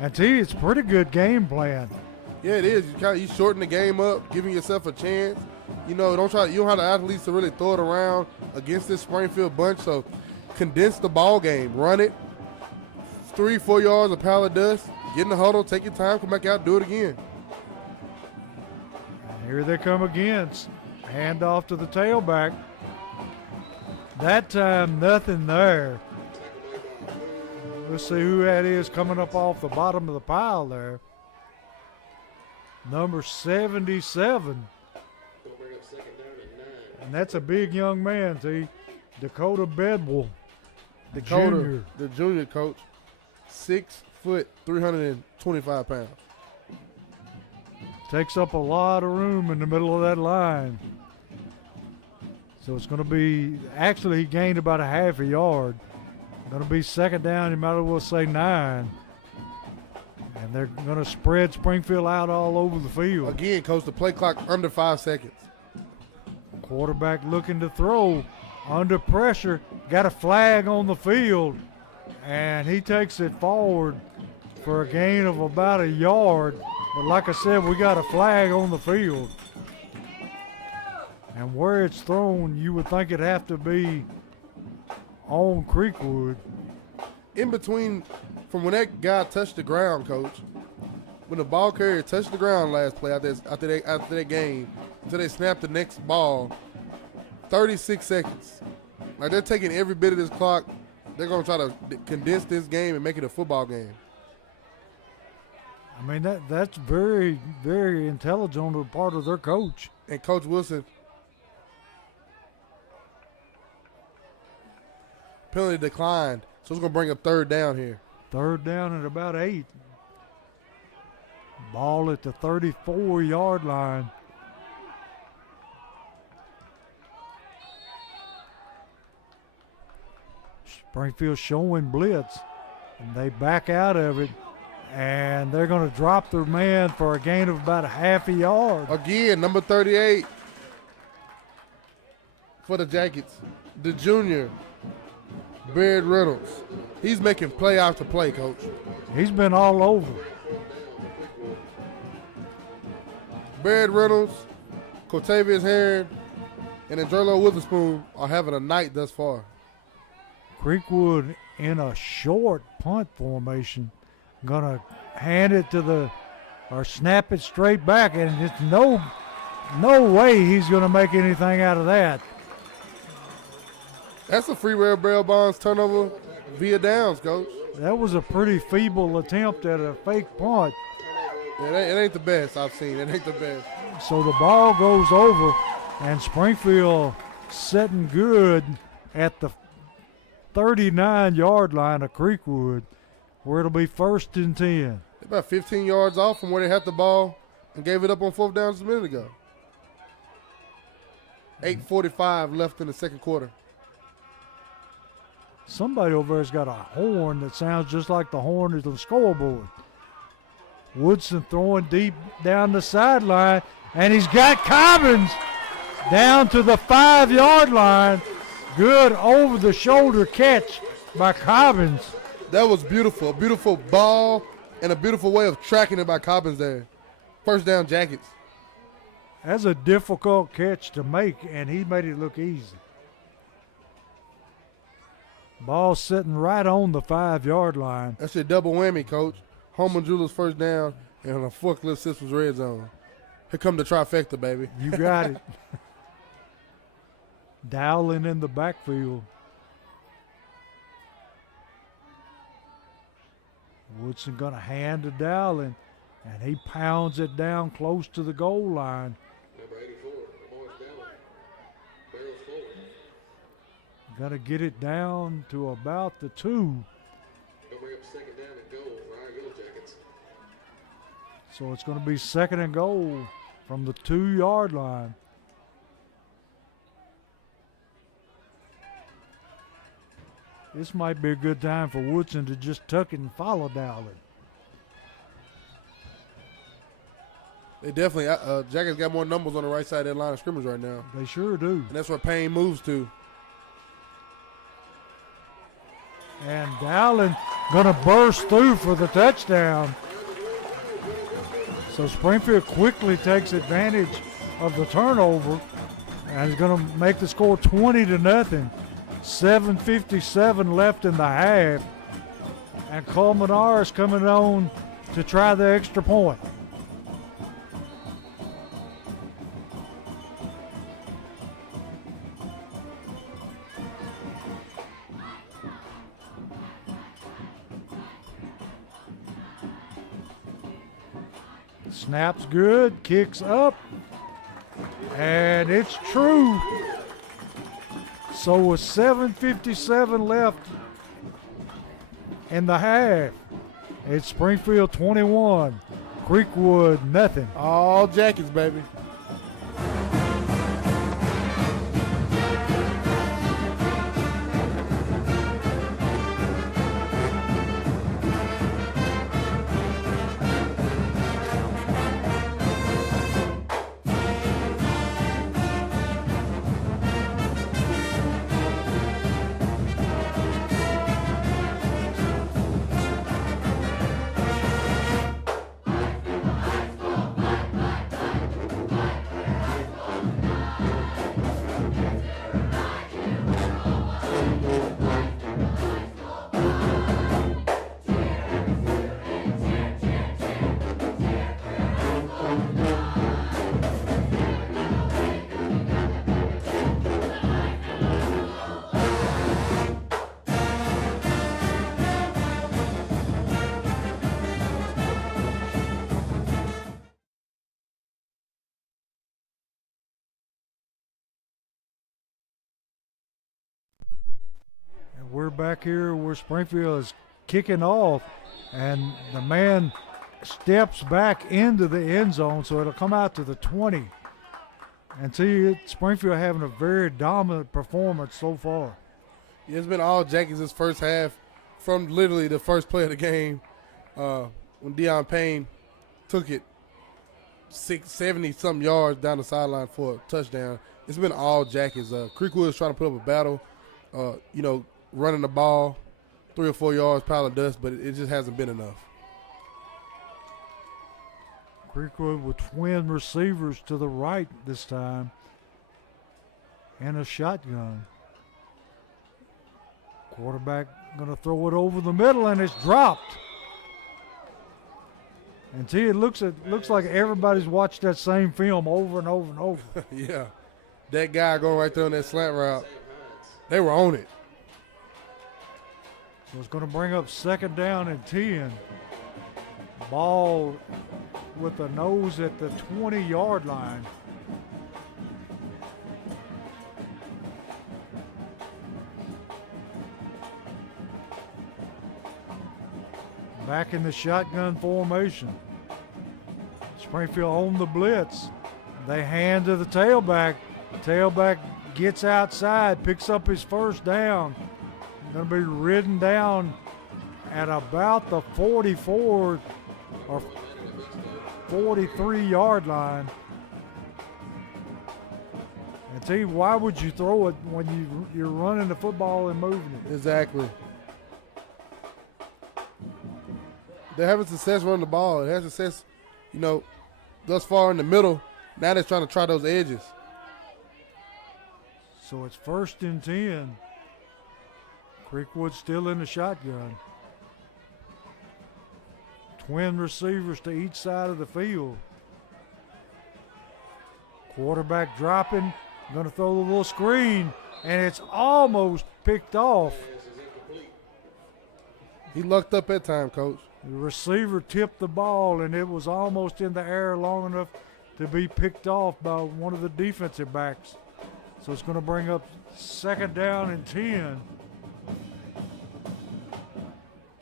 And T, it's a pretty good game plan. Yeah, it is. You shorten the game up, giving yourself a chance. You know, you don't have the athletes to really throw it around against this Springfield bunch. So condense the ball game, run it 3-4 yards, a pile of dust, get in the huddle, take your time, come back out, do it again. And here they come again. Hand off to the tailback. That time, nothing there. Let's see who that is coming up off the bottom of the pile there. Number 77. And that's a big young man, T. Dakota Bedwell. Dakota, the junior coach, 6 foot, 325 pounds. Takes up a lot of room in the middle of that line. So it's going to be, actually he gained about a half a yard. Going to be 2nd down, you might as well say 9. And they're going to spread Springfield out all over the field. Again, Coach, the play clock under 5 seconds. Quarterback looking to throw, under pressure, got a flag on the field, and he takes it forward for a gain of about a yard. But like I said, we got a flag on the field. And where it's thrown, you would think it'd have to be on Creekwood. In between, from when that guy touched the ground, Coach, when the ball carrier touched the ground last play after that game, until they snapped the next ball, 36 seconds. Like, they're taking every bit of this clock. They're going to try to condense this game and make it a football game. I mean, that's very, very intelligent on the part of their coach. And Coach Wilson, penalty declined, so it's going to bring up third down here. Third down at about 8. Ball at the 34-yard line. Springfield showing blitz, and they back out of it, and they're going to drop their man for a gain of about a half a yard. Again, number 38 for the Jackets, the junior, Baird Reynolds. He's making play after play, Coach. He's been all over. Baird Reynolds, Cotavious Herron, and Andrelo Witherspoon are having a night thus far. Creekwood in a short punt formation, gonna hand it to or snap it straight back, and it's no way he's gonna make anything out of that. That's a free rail bonds turnover via downs, Coach. That was a pretty feeble attempt at a fake punt. It ain't the best I've seen. It ain't the best. So the ball goes over, and Springfield sitting good at the 39-yard line of Creekwood, where it'll be 1st and 10. They're about 15 yards off from where they had the ball and gave it up on 4th down just a minute ago. 8:45 left in the second quarter. Somebody over there's got a horn that sounds just like the horn of the scoreboard. Woodson throwing deep down the sideline, and he's got Cobbins down to the 5-yard line. Good over-the-shoulder catch by Cobbins. That was beautiful. A beautiful ball and a beautiful way of tracking it by Cobbins there. 1st down, Jackets. That's a difficult catch to make, and he made it look easy. Ball sitting right on the 5-yard line. That's your double whammy, Coach. Home and Jewelers 1st down, and a forklift systems red zone. Here come the trifecta, baby. You got it. Dowling in the backfield. Woodson going to hand to Dowling, and he pounds it down close to the goal line. Number 84, Morris Dowling. Barrels forward. Got to get it down to about the 2. They'll bring up 2nd down and goal for our Yellow Jackets. So it's going to be 2nd and goal from the 2-yard line. This might be a good time for Woodson to just tuck it and follow Dowling. They definitely, Jackets got more numbers on the right side of that line of scrimmage right now. They sure do. And that's where Payne moves to. And Dowling going to burst through for the touchdown. So Springfield quickly takes advantage of the turnover and is going to make the score 20-0. 7:57 left in the half. And Coleman is coming on to try the extra point. Snaps good, kicks up, and it's true. So with 7:57 left in the half, it's Springfield 21, Creekwood nothing. All Jackets, baby. we're back here where Springfield is kicking off, and the man steps back into the end zone, so it'll come out to the 20. And see, Springfield having a very dominant performance so far. Yeah, it's been all Jackies this first half from literally the first play of the game when Deion Payne took it 70-something yards down the sideline for a touchdown. It's been all Jackies. Creekwood is trying to put up a battle, running the ball 3 or 4 yards, pile of dust, but it just hasn't been enough. Creekwood with twin receivers to the right this time and a shotgun. Quarterback going to throw it over the middle, and it's dropped. And see, it looks like everybody's watched that same film over and over and over. Yeah, that guy going right there on that slant route, they were on it. So it's going to bring up 2nd down and 10. Ball with the nose at the 20-yard line. Back in the shotgun formation. Springfield on the blitz. They hand to the tailback. Tailback gets outside, picks up his 1st down. Going to be ridden down at about the 44 or 43-yard line. And tell you, why would you throw it when you're running the football and moving it? Exactly. They're having success running the ball. They have success, thus far in the middle. Now they're trying to try those edges. So it's 1st and 10. Creekwood still in the shotgun. Twin receivers to each side of the field. Quarterback dropping, going to throw the little screen, and it's almost picked off. He lucked up that time, Coach. The receiver tipped the ball, and it was almost in the air long enough to be picked off by one of the defensive backs. So it's going to bring up 2nd down and 10.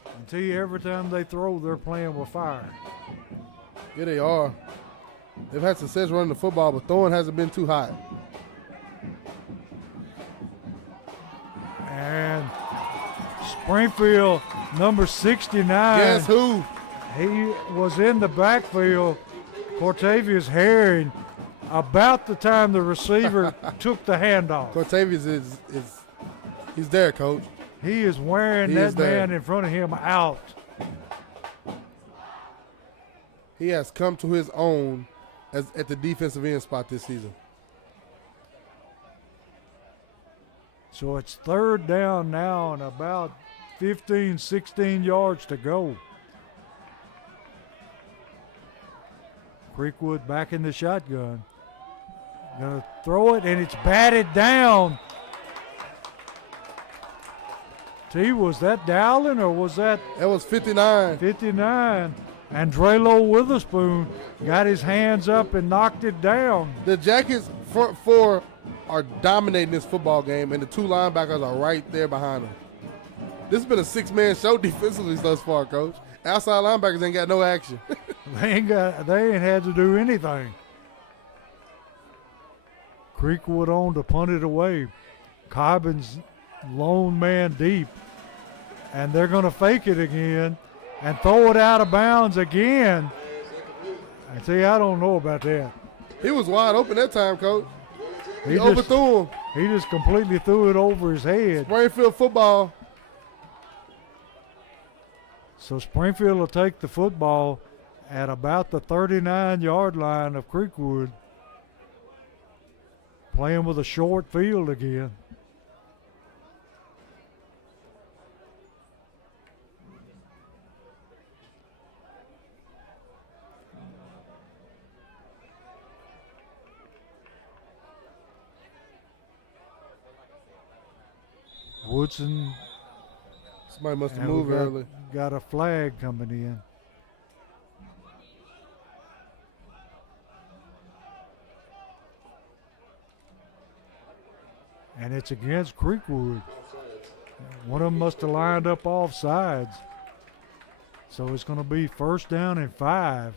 And tell you, every time they throw, they're playing with fire. Yeah, they are. They've had success running the football, but throwing hasn't been too hot. And Springfield, number 69. Guess who? He was in the backfield, Cortavius Herring, about the time the receiver took the handoff. Cortavius is he's there, Coach. He is wearing He that is there. man in front of him out. He has come to his own at the defensive end spot this season. So it's 3rd down now and about 15, 16 yards to go. Creekwood back in the shotgun. Going to throw it, and it's batted down. T, was that Dowling or was that That was 59. 59? And Drelo Witherspoon got his hands up and knocked it down. The Jackets front four are dominating this football game, and the 2 linebackers are right there behind them. This has been a 6-man show defensively thus far, Coach. Outside linebackers ain't got no action. They ain't had to do anything. Creekwood on to punt it away. Cobbins lone man deep. And they're going to fake it again and throw it out of bounds again. I tell you, I don't know about that. He was wide open that time, Coach. He just overthrew him. He just completely threw it over his head. Springfield football. So Springfield will take the football at about the 39-yard line of Creekwood. Playing with a short field again. Woodson. Somebody must have and we moved early. got a flag coming in. And it's against Creekwood. One of them must have lined up off sides. So it's going to be 1st down and 5.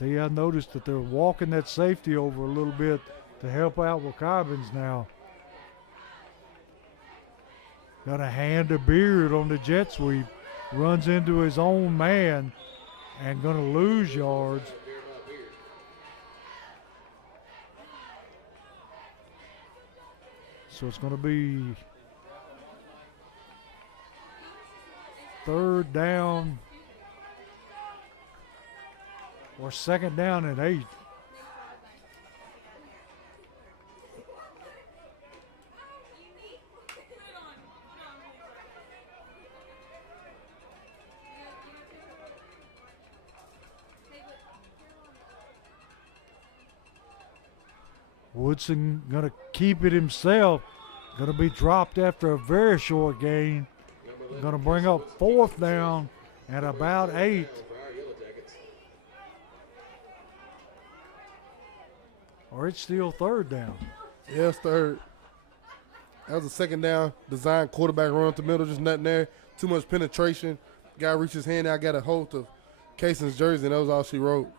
I noticed that they're walking that safety over a little bit to help out with Cobbins now. Got a hand to Beard on the jet sweep. Runs into his own man and going to lose yards. So it's going to be 3rd down or 2nd down and 8. Woodson going to keep it himself. Going to be dropped after a very short gain. Going to bring up 4th down at about 8. Or it's still 3rd down. Yeah, it's 3rd. That was a 2nd down. Design quarterback run up the middle, just nothing there. Too much penetration. Guy reached his hand out, got a hold of Cason's jersey, and that was all she wrote.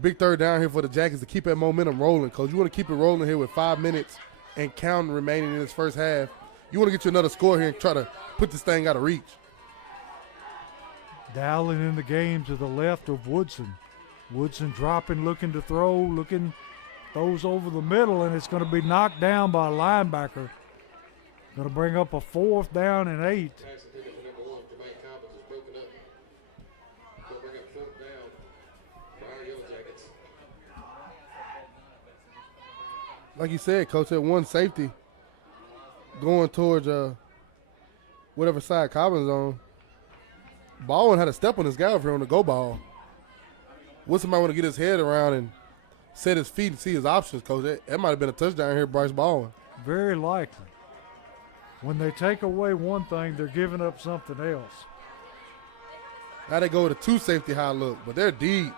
Big 3rd down here for the Jackets to keep that momentum rolling, Coach. You want to keep it rolling here with 5 minutes and counting remaining in this first half. You want to get you another score here and try to put this thing out of reach. Dowling in the game to the left of Woodson. Woodson dropping, looking to throw, throws over the middle, and it's going to be knocked down by a linebacker. Going to bring up a 4th down and 8. Like you said, Coach, that one safety going towards whatever side Cobbins on. Baldwin had a step on this guy over here on the go ball. Woodson might want to get his head around and set his feet and see his options, Coach. That might have been a touchdown here, Bryce Baldwin. Very likely. When they take away one thing, they're giving up something else. Now they go with a 2 safety high look, but they're deep.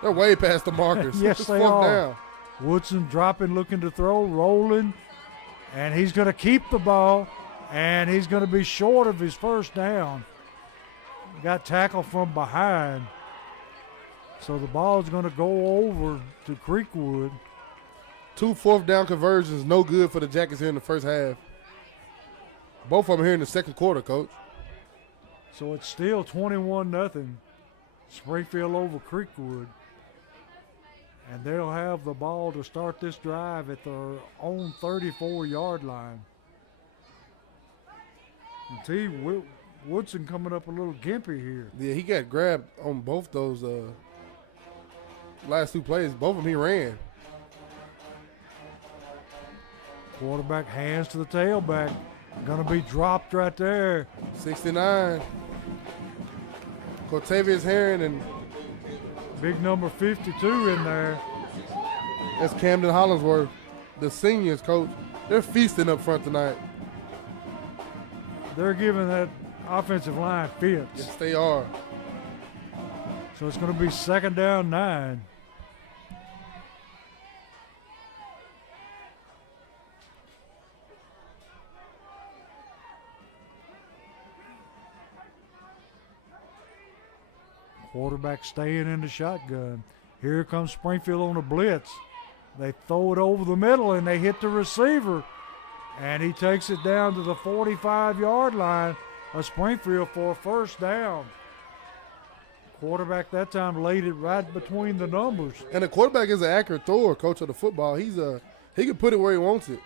They're way past the markers. Yes, It's they 4th are. down. Woodson dropping, looking to throw, rolling, and he's going to keep the ball, and he's going to be short of his 1st down. Got tackled from behind. So the ball is going to go over to Creekwood. 2 4th down conversions, no good for the Jackets here in the first half. Both of them here in the second quarter, Coach. So it's still 21-0. Springfield over Creekwood. And they'll have the ball to start this drive at their own 34-yard line. And Woodson coming up a little gimpy here. Yeah, he got grabbed on both those last 2 plays. Both of them he ran. Quarterback hands to the tailback. Going to be dropped right there. 69. Cortavius Herring and Big number 52 in there. that's Camden Hollingsworth. The seniors, Coach, they're feasting up front tonight. They're giving that offensive line fits. Yes, they are. So it's going to be 2nd down 9. Quarterback staying in the shotgun. Here comes Springfield on a blitz. They throw it over the middle and they hit the receiver. And he takes it down to the 45-yard line of Springfield for a 1st down. Quarterback that time laid it right between the numbers. And the quarterback is an accurate thrower, Coach, of the football. He can put it where he wants it.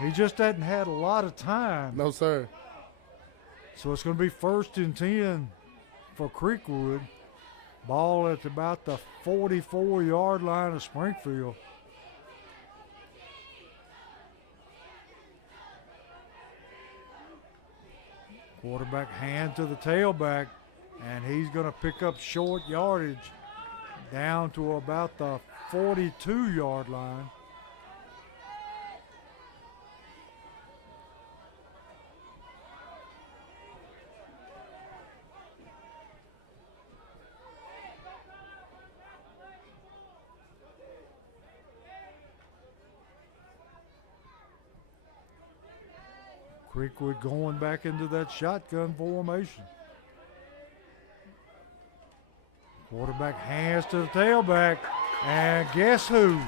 He just hadn't had a lot of time. No, sir. So it's going to be 1st and 10 for Creekwood. Ball at about the 44-yard line of Springfield. Quarterback hand to the tailback, and he's going to pick up short yardage down to about the 42-yard line. Creekwood going back into that shotgun formation. Quarterback hands to the tailback, and guess who?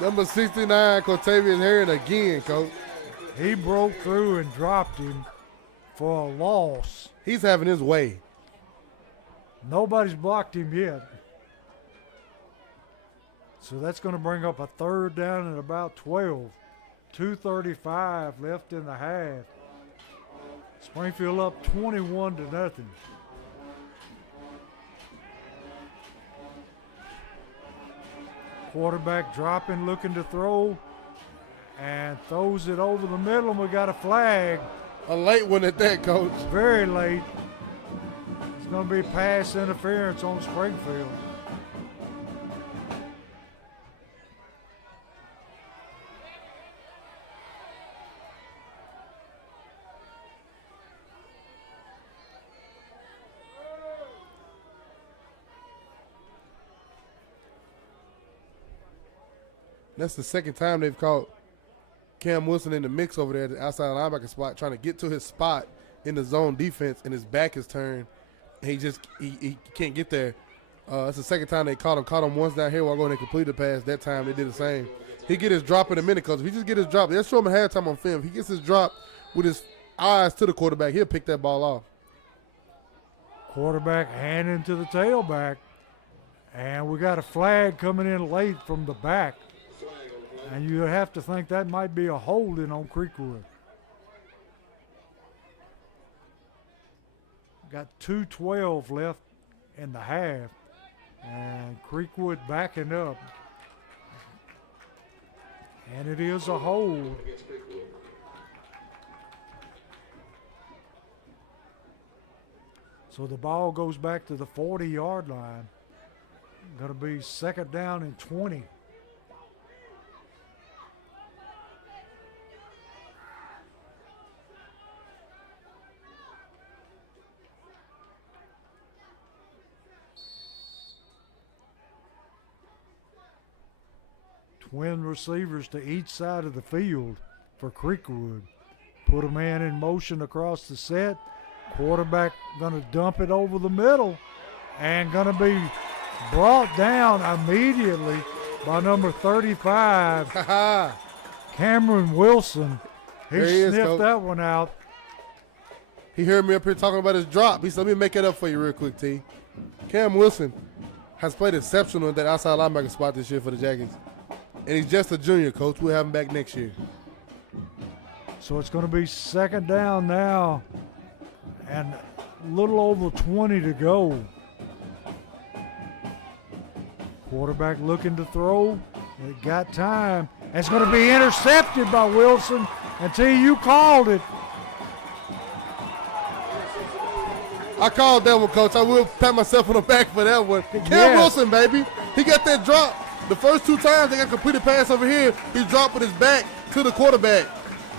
Number 69, Cortavius Herring again, Coach. He broke through and dropped him for a loss. He's having his way. Nobody's blocked him yet. So that's going to bring up a third down at about 12. 2:35 left in the half. Springfield up 21-0. Quarterback dropping, looking to throw, and throws it over the middle, and we got a flag. A late one at that, Coach. Very late. It's going to be pass interference on Springfield. That's the second time they've caught Cam Wilson in the mix over there at the outside linebacker spot, trying to get to his spot in the zone defense, and his back is turned. He can't get there. That's the second time they caught him. Caught him once down here while going to complete the pass. That time they did the same. He get his drop in a minute, because if he just get his drop, let's show him ahead of time on film. If he gets his drop with his eyes to the quarterback, he'll pick that ball off. Quarterback handing to the tailback, and we got a flag coming in late from the back. And you have to think that might be a holding on Creekwood. Got 2:12 left in the half, and Creekwood backing up. And it is a hold. Against Creekwood. So the ball goes back to the 40-yard line. Going to be second down and 20. Twin receivers to each side of the field for Creekwood. Put a man in motion across the set. Quarterback going to dump it over the middle and going to be brought down immediately by number 35, Cameron Wilson. He There he is, sniffed Coach. that one out. He heard me up here talking about his drop. He said, let me make it up for you real quick, T. Cam Wilson has played exceptional at that outside linebacker spot this year for the Jackets. And he's just a junior, Coach. We'll have him back next year. So it's going to be second down now and a little over 20 to go. Quarterback looking to throw. It got time. It's going to be intercepted by Wilson until you called it. I called that one, Coach. I will pat myself on the back for that one. Cam Yes. Wilson, baby. He got that drop. The first two times they got completed pass over here, he dropped with his back to the quarterback,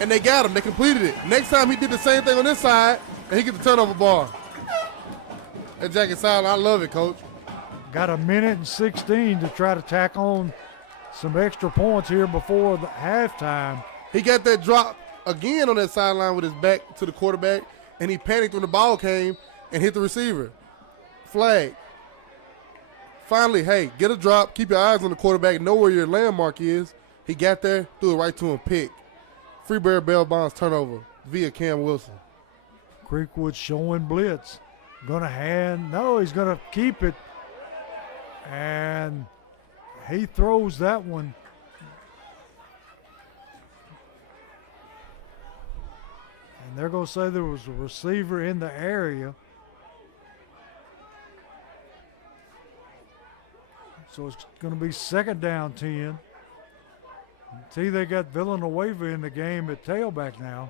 and they got him. They completed it. Next time he did the same thing on this side, and he get the turnover bar. That Jacket side, I love it, Coach. Got a minute and 16 to try to tack on some extra points here before the halftime. He got that drop again on that sideline with his back to the quarterback, and he panicked when the ball came and hit the receiver. Flag. Finally, hey, get a drop, keep your eyes on the quarterback, know where your landmark is. He got there, threw it right to him, pick. Freeberry Bell Bonds turnover via Cam Wilson. Creekwood showing blitz. Gonna hand, no, he's gonna keep it. And he throws that one. And they're gonna say there was a receiver in the area. So it's going to be second down 10. See, they got Villanueva in the game at tailback now.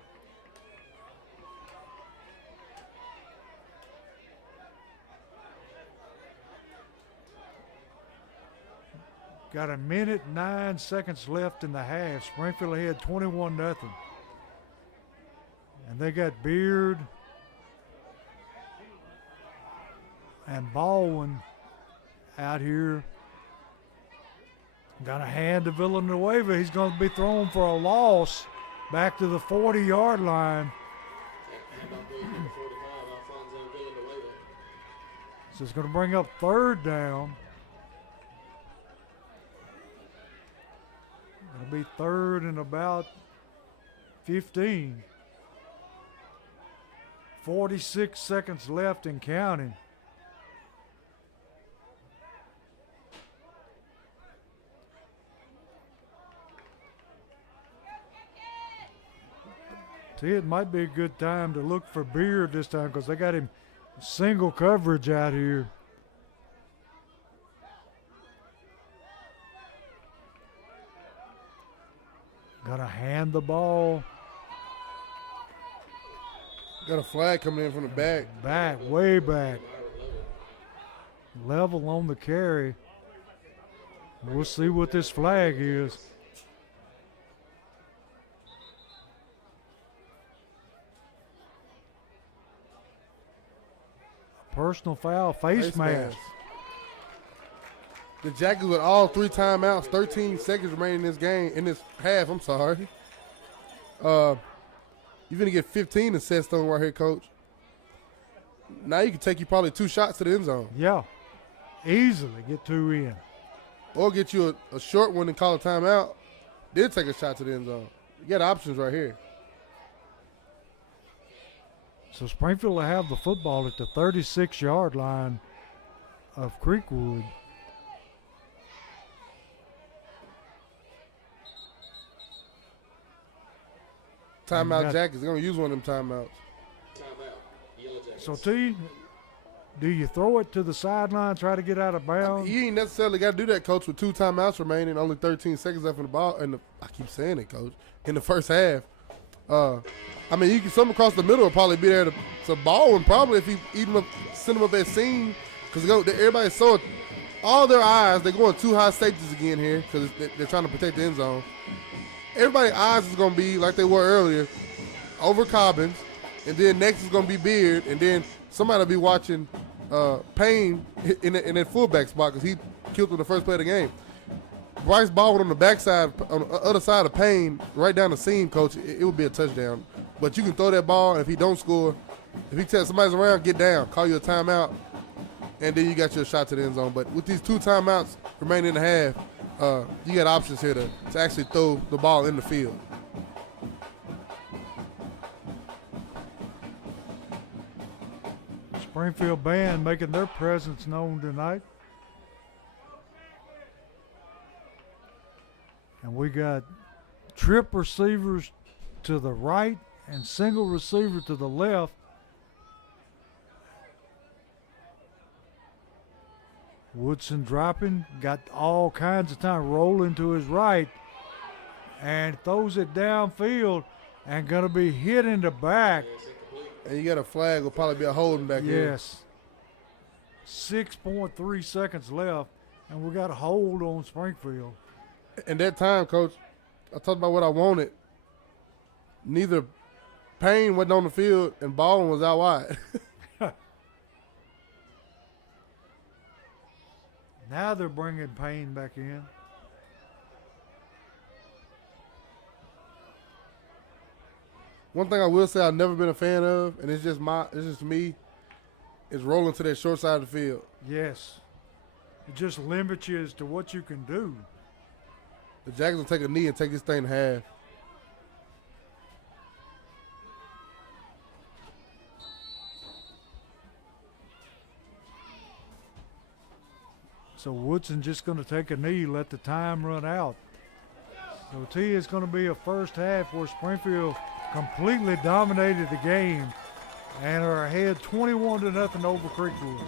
Got a minute, 9 seconds left in the half. Springfield ahead 21-0. And they got Beard and Baldwin out here. Got a hand to Villanueva. He's going to be thrown for a loss. back to the 40-yard line. So it's going to bring up third down. It'll be third and about 15. 46 seconds left and counting. See, it might be a good time to look for Beard this time because they got him single coverage out here. Gotta hand the ball. Got a flag coming in from the back. Back, way back. Level on the carry. We'll see what this flag is. Personal foul, face mask. The Jackets with all 3 timeouts, 13 seconds remaining in this game, in this half, I'm sorry. You're going to get 15 assists on right here, Coach. Now you can take you probably 2 shots to the end zone. Yeah, easily get 2 in. Or get you a short one and call a timeout, then take a shot to the end zone. You got options right here. So Springfield will have the football at the 36-yard line of Creekwood. Timeout Jackets. They're going to use one of them timeouts. Timeout. Yellow Jackets. So, T, do you throw it to the sideline, try to get out of bounds? You ain't necessarily got to do that, Coach, with 2 timeouts remaining, only 13 seconds left in the ball. And I keep saying it, Coach, in the first half. I mean, you can some across the middle will probably be there to ball him probably if he even send him up that seam because everybody's so all their eyes they're going 2 high safeties again here because they're trying to protect the end zone. Everybody's eyes is going to be like they were earlier over Cobbins, and then next is going to be Beard, and then somebody will be watching Payne in that fullback spot because he killed him the first play of the game. Bryce Baldwin on the backside, on the other side of Payne, right down the seam, Coach, it would be a touchdown. But you can throw that ball, and if he don't score, if he tells somebody's around, get down, call you a timeout, and then you got your shot to the end zone. But with these 2 timeouts remaining in the half, you got options here to actually throw the ball in the field. Springfield band making their presence known tonight. And we got trip receivers to the right and single receiver to the left. Woodson dropping, got all kinds of time rolling to his right and throws it downfield and going to be hit in the back. And you got a flag, will probably be a holding back here. Yes. 6.3 seconds left, and we got a hold on Springfield. And that time, Coach, I talked about what I wanted. Neither Payne wasn't on the field and Baldwin was out wide. Now they're bringing Payne back in. One thing I will say I've never been a fan of, and it's just me, is rolling to that short side of the field. Yes. It just limits you as to what you can do. The Jackets will take a knee and take this thing in half. So Woodson just going to take a knee, let the time run out. So T is going to be a first half where Springfield completely dominated the game and are ahead 21-0 over Creekwood.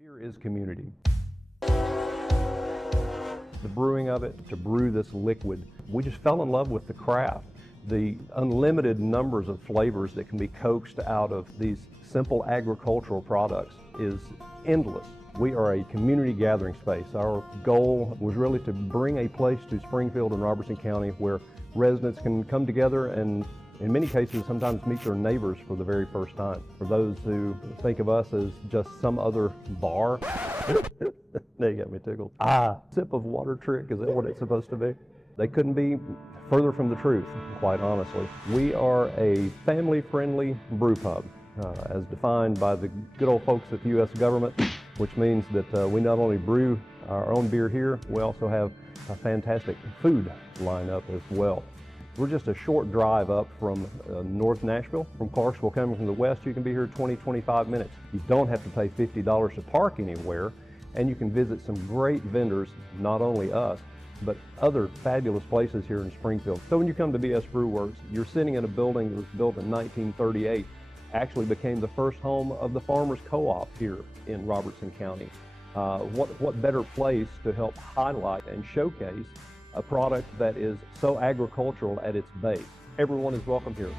Beer is community. The brewing of it, to brew this liquid, we just fell in love with the craft. The unlimited numbers of flavors that can be coaxed out of these simple agricultural products is endless. We are a community gathering space. Our goal was really to bring a place to Springfield and Robertson County where residents can come together and in many cases, sometimes meet their neighbors for the very first time. For those who think of us as just some other bar, now you got me tickled. Sip of water trick, is that what it's supposed to be? They couldn't be further from the truth, quite honestly. We are a family-friendly brew pub, as defined by the good old folks at the U.S. government, which means that we not only brew our own beer here, we also have a fantastic food lineup as well. We're just a short drive up from North Nashville. From Clarksville, coming from the west, you can be here 20, 25 minutes. You don't have to pay $50 to park anywhere, and you can visit some great vendors, not only us, but other fabulous places here in Springfield. So when you come to BS Brew Works, you're sitting in a building that was built in 1938, actually became the first home of the Farmers Co-op here in Robertson County. What better place to help highlight and showcase a product that is so agricultural at its base? Everyone is welcome here.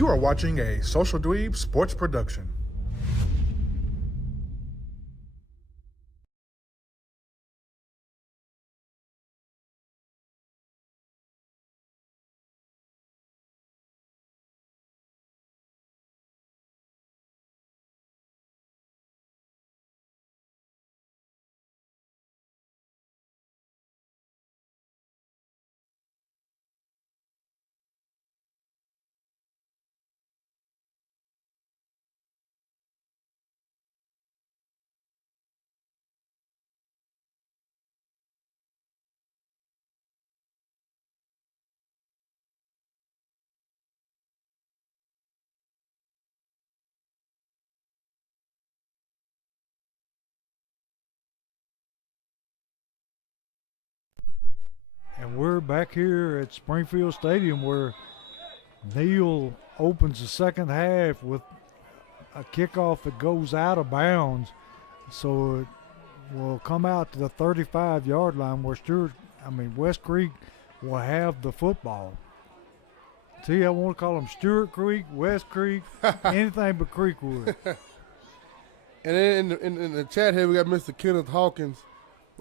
You are watching a Social Dweeb sports production. And we're back here at Springfield Stadium where Neal opens the second half with a kickoff that goes out of bounds. So it will come out to the 35-yard line where West Creek will have the football. See, I want to call them Stewart Creek, West Creek, anything but Creekwood. And then in the chat here, we got Mr. Kenneth Hawkins,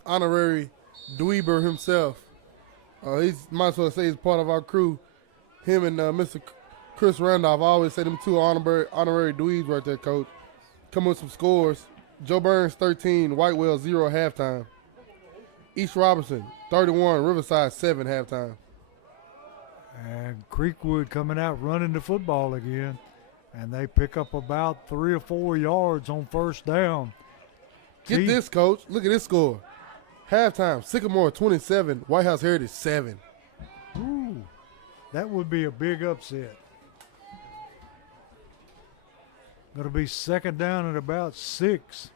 honorary Dweeber himself. Might as well say he's part of our crew. Him and Mr. Chris Randolph, I always say them two honorary Dweebs right there, Coach. Come with some scores. Joe Burns, 13, Whitewell, 0 halftime. East Robinson, 31, Riverside, 7 halftime. And Creekwood coming out running the football again. And they pick up about 3 or 4 yards on first down. Get this, Coach. Look at this score. Halftime, Sycamore 27, White House Heritage 7. Ooh, that would be a big upset. Going to be second down at about 6.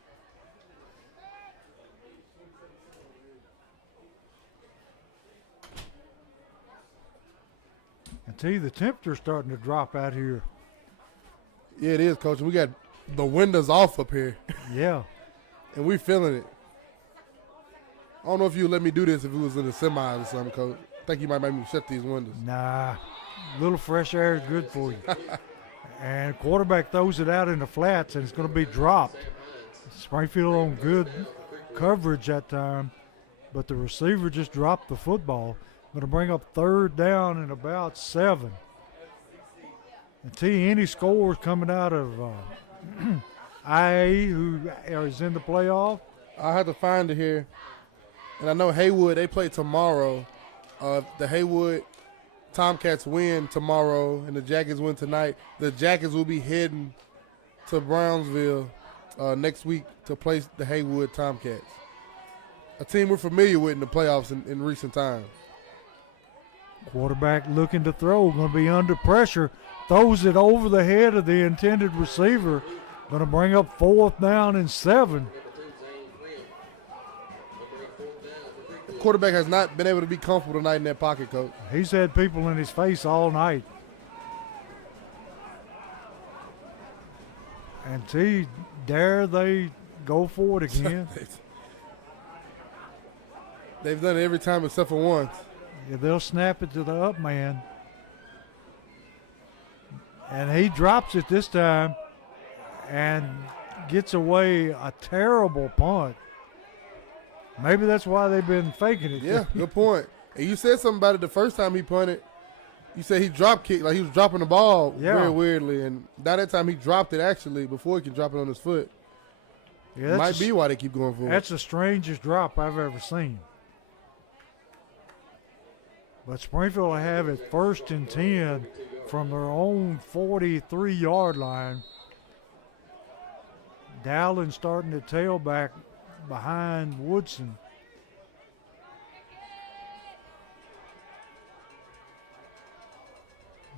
I tell you, the temperature's starting to drop out here. Yeah, it is, Coach. We got the windows off up here. Yeah. And we feeling it. I don't know if you would let me do this if it was in the semis or something, Coach. I think you might make me shut these windows. Nah, a little fresh air is good for you. And quarterback throws it out in the flats, and it's going to be dropped. Springfield on good coverage that time, but the receiver just dropped the football. Going to bring up third down and about 7. And see any scores coming out of IA, who is in the playoff. I have to find it here. And I know Haywood, they play tomorrow. The Haywood Tomcats win tomorrow and the Jackets win tonight. The Jackets will be heading to Brownsville next week to play the Haywood Tomcats, a team we're familiar with in the playoffs in recent times. Quarterback looking to throw, going to be under pressure, throws it over the head of the intended receiver, going to bring up fourth down and 7. The quarterback has not been able to be comfortable tonight in that pocket, Coach. He's had people in his face all night. And see, dare they go for it again? They've done it every time except for once. Yeah, they'll snap it to the up man. And he drops it this time and gets away a terrible punt. Maybe that's why they've been faking it. Yeah, good point. And you said something about it the first time he punted. You said he drop kicked, like he was dropping the ball very weirdly. And now that time he dropped it actually before he can drop it on his foot. Yeah, might be why they keep going for it. That's the strangest drop I've ever seen. But Springfield will have it 1st and 10 from their own 43-yard line. Dowling starting to tailback behind Woodson.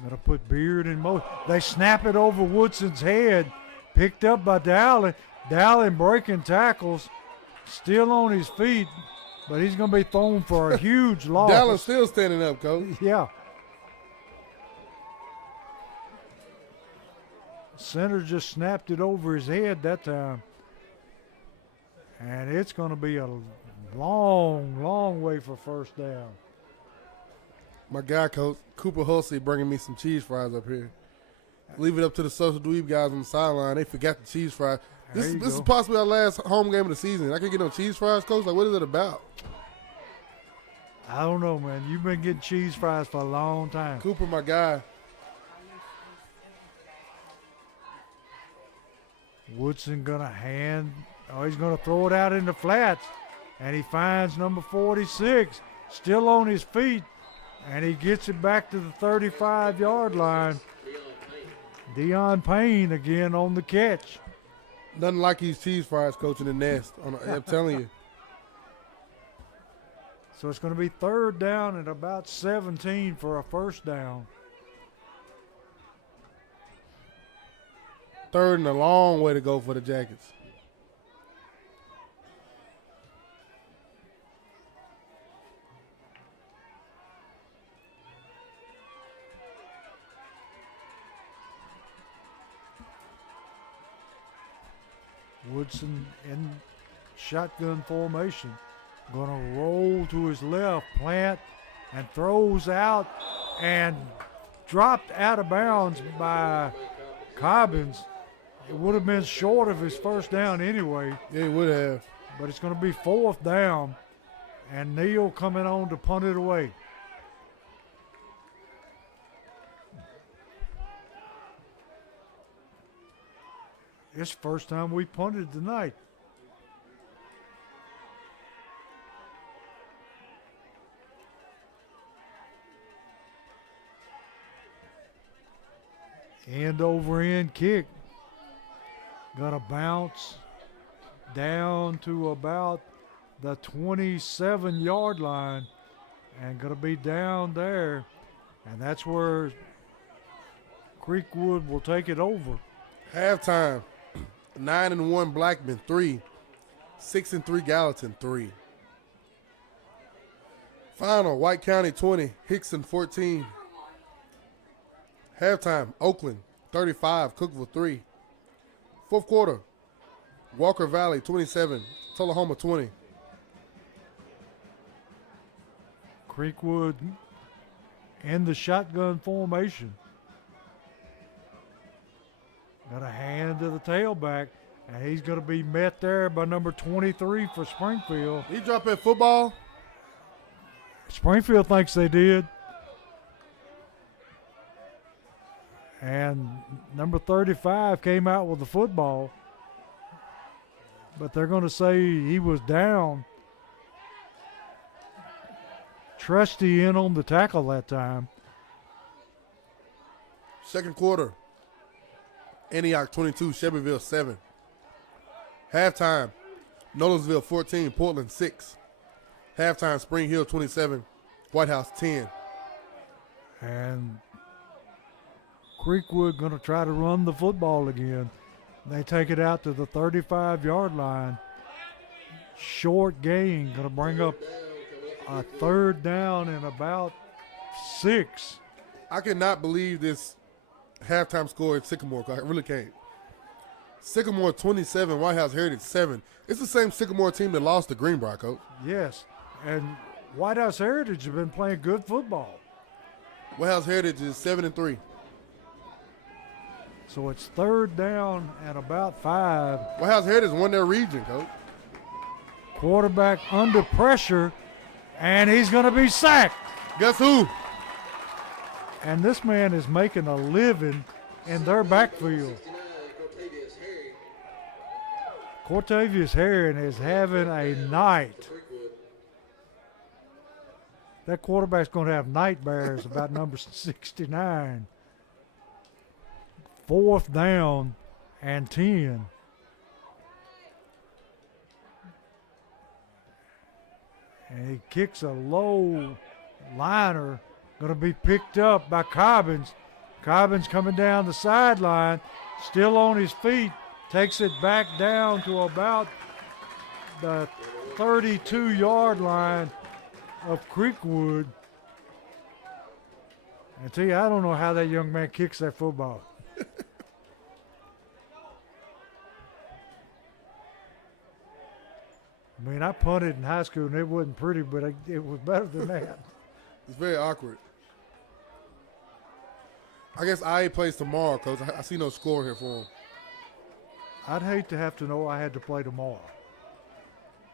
Gonna put Beard in motion. They snap it over Woodson's head. Picked up by Dowling. Dowling breaking tackles. Still on his feet. But he's going to be thrown for a huge loss. Dallas still standing up, Coach. Yeah. Center just snapped it over his head that time. And it's going to be a long, long way for first down. My guy, Coach, Cooper Hulsey, bringing me some cheese fries up here. Leave it up to the social dweeb guys on the sideline. They forgot the cheese fries. This There you is go. possibly our last home game of the season. I can get no cheese fries, Coach. Like, what is it about? I don't know, man. You've been getting cheese fries for a long time. Cooper, my guy. Woodson gonna he's gonna throw it out in the flats, and he finds number 46 still on his feet, and he gets it back to the 35-yard line. Deion Payne again on the catch. Nothing like these cheese fries, Coach, in the nest. I'm telling you. So it's going to be 3rd down and about 17 for a first down. 3rd and a long way to go for the Jackets. Woodson in shotgun formation. Going to roll to his left, plant, and throws out and dropped out of bounds by Cobbins. It would have been short of his first down anyway, Yeah, he would have. but it's going to be 4th down, and Neal coming on to punt it away. It's the first time we punted tonight. End over end kick. Gonna bounce down to about the 27-yard line and gonna be down there. And that's where Creekwood will take it over. Halftime. 9-1 Blackman, 3. 6-3 Gallatin, 3. Final, White County 20, Hickson 14. Halftime, Oakland 35, Cookville 3. 4th quarter, Walker Valley 27, Tullahoma 20. Creekwood in the shotgun formation. Got a hand to the tailback, and he's going to be met there by number 23 for Springfield. He drop that football. Springfield thinks they did. And number 35 came out with the football. But they're going to say he was down. Trusty in on the tackle that time. 2nd quarter, Antioch 22, Shelbyville 7. Halftime, Nolensville 14, Portland 6. Halftime, Spring Hill 27, White House 10. And Creekwood going to try to run the football again. They take it out to the 35-yard line. Short gain, going to bring up a 3rd down and about 6. I cannot believe this halftime score at Sycamore. I really can't. Sycamore 27, White House Heritage 7. It's the same Sycamore team that lost to Greenbrier, Coach. Yes, and White House Heritage have been playing good football. White House Heritage is 7-3. So it's 3rd down and about 5. White House Heritage won their region, Coach. Quarterback under pressure, and he's going to be sacked. Guess who? And this man is making a living in their backfield. Cortavius Herring is having a night. That quarterback's going to have nightmares about number 69. 4th down and 10. And he kicks a low liner, going to be picked up by Cobbins. Cobbins coming down the sideline, still on his feet, takes it back down to about the 32-yard line of Creekwood. And tell you, I don't know how that young man kicks that football. I mean, I punted in high school, and it wasn't pretty, but it was better than that. It's very awkward. I guess IA plays tomorrow, Coach. I see no score here for him. I'd hate to have to know I had to play tomorrow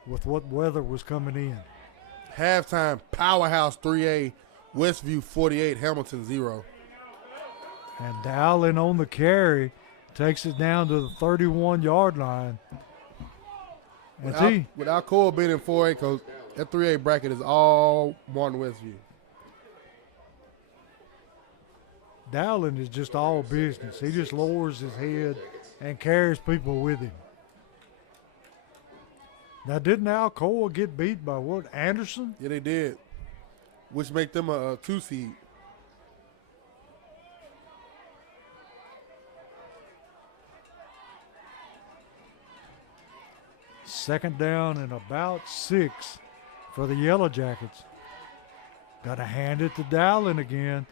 with what weather was coming in. Halftime, Powerhouse 3A, Westview 48, Hamilton 0. And Dowling on the carry takes it down to the 31-yard line. And Without Cole being in 4A, Coach, that 3A bracket is all Martin Westview. Dowling is just all business. He just lowers his head and carries people with him. Now, didn't Alcoa get beat by what, Anderson? Yeah, they did, which make them a 2 seed. Second down and about 6 for the Yellow Jackets. Got to hand it to Dowling again.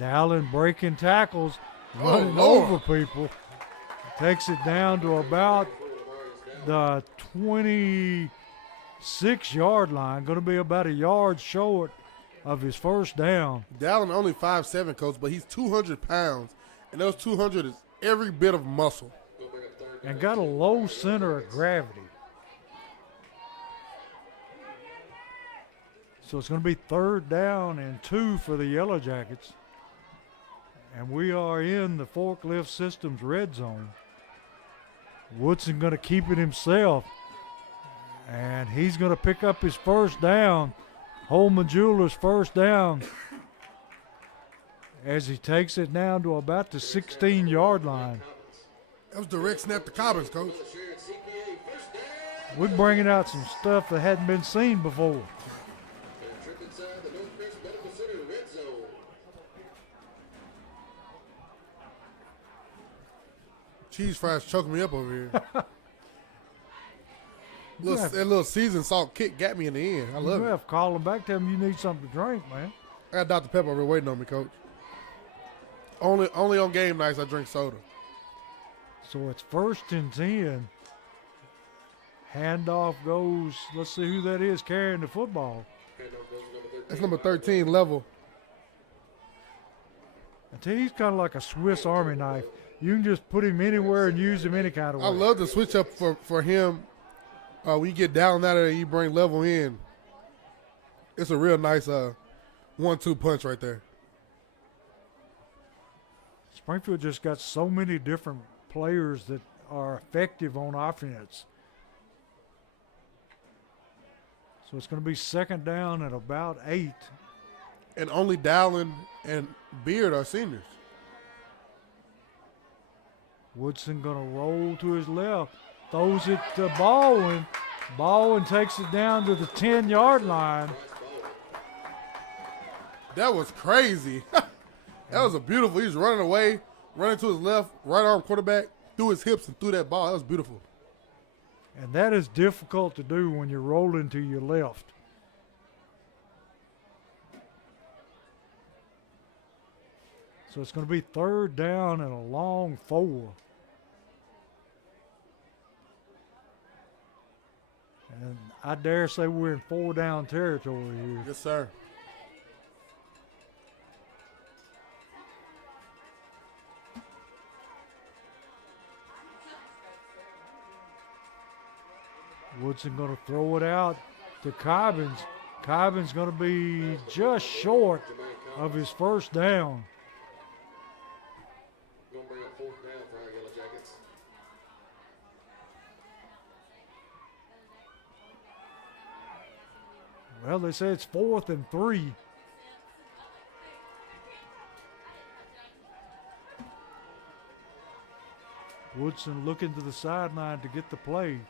Dowling breaking tackles, running over people. Takes it down to about the 26-yard line. Going to be about a yard short of his first down. Dowling only 5'7", Coach, but he's 200 pounds, and those 200 is every bit of muscle. And got a low center of gravity. So it's going to be 3rd down and 2 for the Yellow Jackets. And we are in the Forklift Systems red zone. Woodson going to keep it himself. And he's going to pick up his first down. Holman Jewelers first down. As he takes it down to about the 16-yard line. That was direct snap to Cobbins, Coach. We're bringing out some stuff that hadn't been seen before. Cheese fries choking me up over here. That little seasoned salt kick got me in the end. I love it. Call him back, tell him you need something to drink, man. I got Dr. Pepper over here waiting on me, Coach. Only on game nights I drink soda. So it's 1st and 10. Handoff goes, let's see who that is carrying the football. That's number 13, Level. I tell you, he's kind of like a Swiss Army knife. You can just put him anywhere and use him any kind of way. I love the switch up for him. When you get down out of there, you bring Level in. It's a real nice 1-2 punch right there. Springfield just got so many different players that are effective on offense. So it's going to be 2nd down at about 8. And only Dowling and Beard are seniors. Woodson going to roll to his left. Throws it to Baldwin. Baldwin takes it down to the 10-yard line. That was crazy. That was a beautiful. He was running away, running to his left, right arm quarterback, threw his hips and threw that ball. That was beautiful. And that is difficult to do when you're rolling to your left. So it's going to be 3rd down and a long 4. And I dare say we're in 4-down territory here. Yes, sir. Woodson going to throw it out to Cobbins. Cobbins going to be just short of his first down. Going to bring up 4th down for our Yellow Jackets. Well, they say it's 4th and 3. Woodson looking to the sideline to get the play.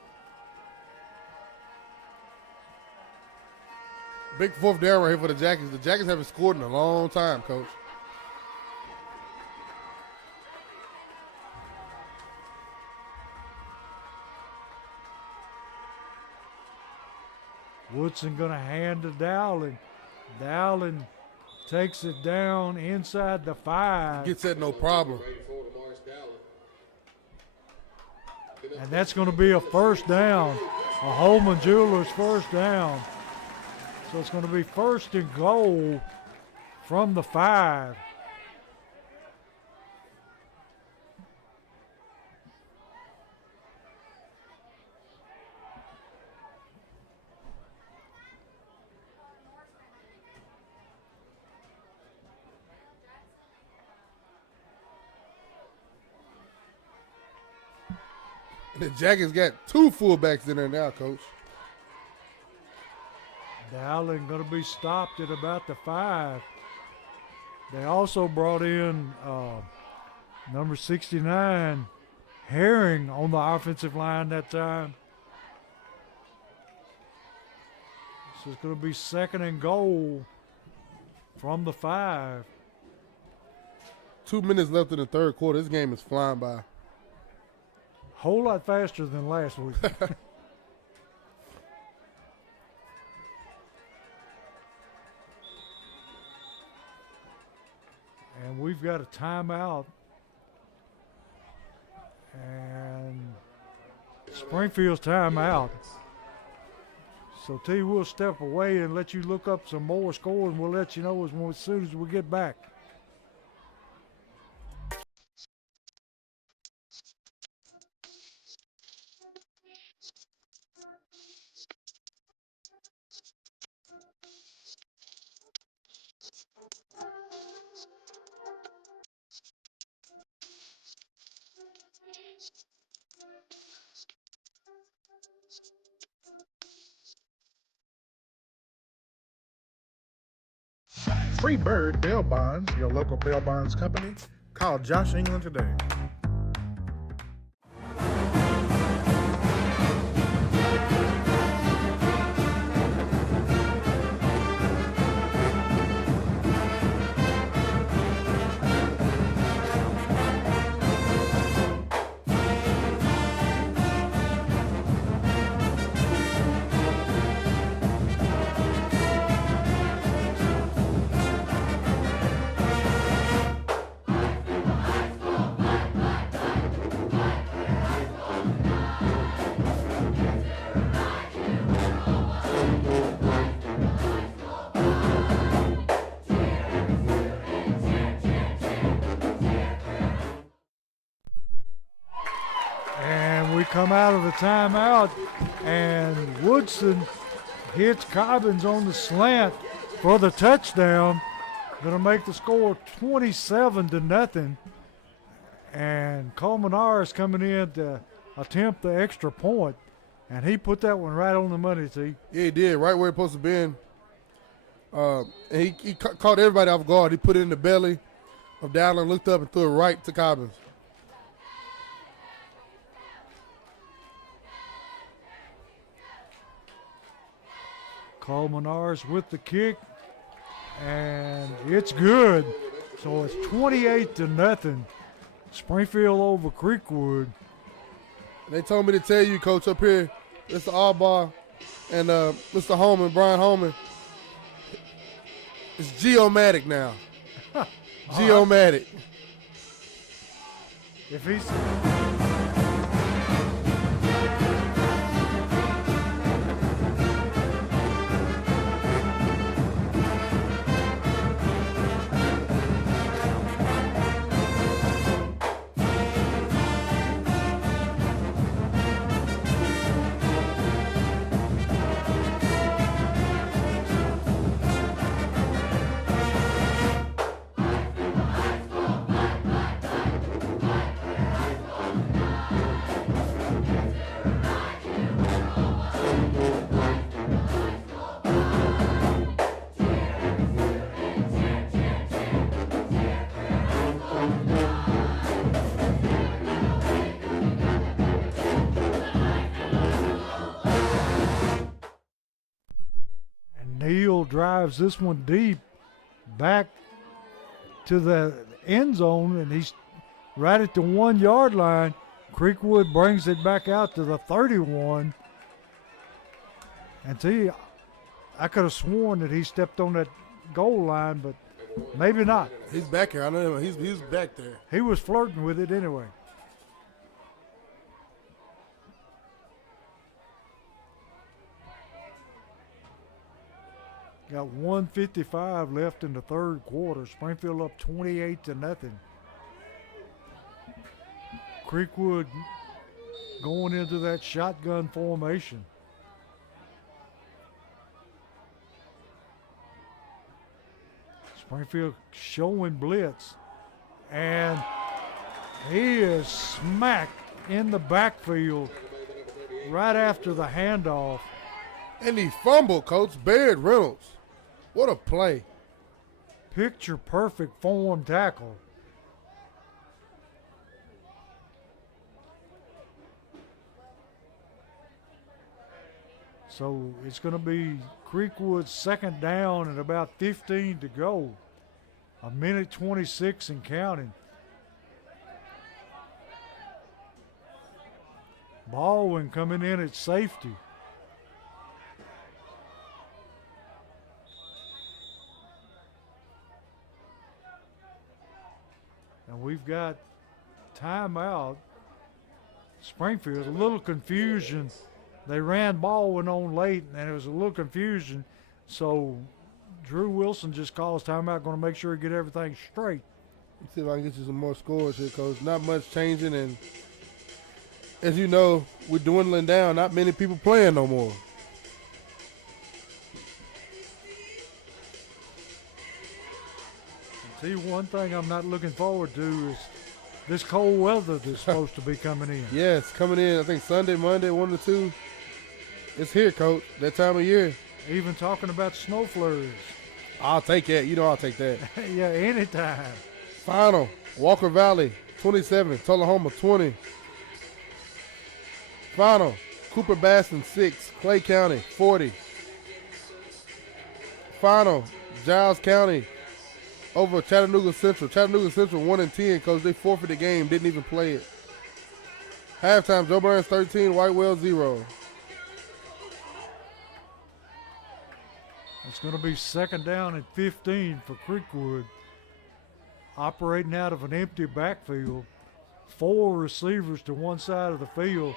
Big 4th down right here for the Jackets. The Jackets haven't scored in a long time, Coach. Woodson going to hand to Dowling. Dowling takes it down inside the 5. Gets that no problem. And that's going to be a first down. A Holman Jewelers first down. So it's going to be 1st and goal from the 5. The Jackets got 2 fullbacks in there now, Coach. Dowling going to be stopped at about the 5. They also brought in number 69, Herring, on the offensive line that time. So it's going to be 2nd and goal from the 5. 2 minutes left in the third quarter. This game is flying by. Whole lot faster than last week. And we've got a timeout. And Springfield's timeout. So T, we'll step away and let you look up some more scores, and we'll let you know as soon as we get back. Free Bird Bail Bonds, your local bail bonds company. Call Josh England today. Come out of the timeout, and Woodson hits Cobbins on the slant for the touchdown. Going to make the score 27-0. And Colmenar is coming in to attempt the extra point, and he put that one right on the money, T. Yeah, he did, right where it's supposed to be. And he caught everybody off guard. He put it in the belly of Dowling, looked up and threw it right to Cobbins. Colmenar's with the kick, and it's good. So it's 28-0. Springfield over Creekwood. They told me to tell you, Coach, up here, Mr. Albar and Mr. Holman, Brian Holman, it's Geomatic now. Geomatic. If he's... Neal drives this one deep back to the end zone, and he's right at the 1 yard line. Creekwood brings it back out to the 31. And see, I could have sworn that he stepped on that goal line, but maybe not. He's back here. I know him. He's back there. He was flirting with it anyway. Got 1:55 left in the third quarter. Springfield up 28-0. Creekwood going into that shotgun formation. Springfield showing blitz. And he is smacked in the backfield right after the handoff. And he fumbled, Coach. Baird Reynolds. What a play. Picture perfect form tackle. So it's going to be Creekwood's second down and about 15 to go. 1:26 and counting. Baldwin coming in at safety. And we've got timeout. Springfield, a little confusion. They ran Baldwin on late, and it was a little confusion. So Drew Wilson just calls timeout, going to make sure he get everything straight. Let's see if I can get you some more scores here, Coach. Not much changing, and as you know, we're dwindling down. Not many people playing no more. See, one thing I'm not looking forward to is this cold weather that's supposed to be coming in. Yes, coming in, I think Sunday, Monday, 1 to 2. It's here, Coach, that time of year. Even talking about snow flurries. I'll take that. You know I'll take that. Yeah, anytime. Final, Walker Valley, 27, Tullahoma, 20. Final, Cooper Baston, 6, Clay County, 40. Final, Giles County over Chattanooga Central. Chattanooga Central 1-10, Coach. They forfeited the game, didn't even play it. Halftime, Joe Burns 13, Whitewell 0. It's going to be second down and 15 for Creekwood. Operating out of an empty backfield. 4 receivers to one side of the field.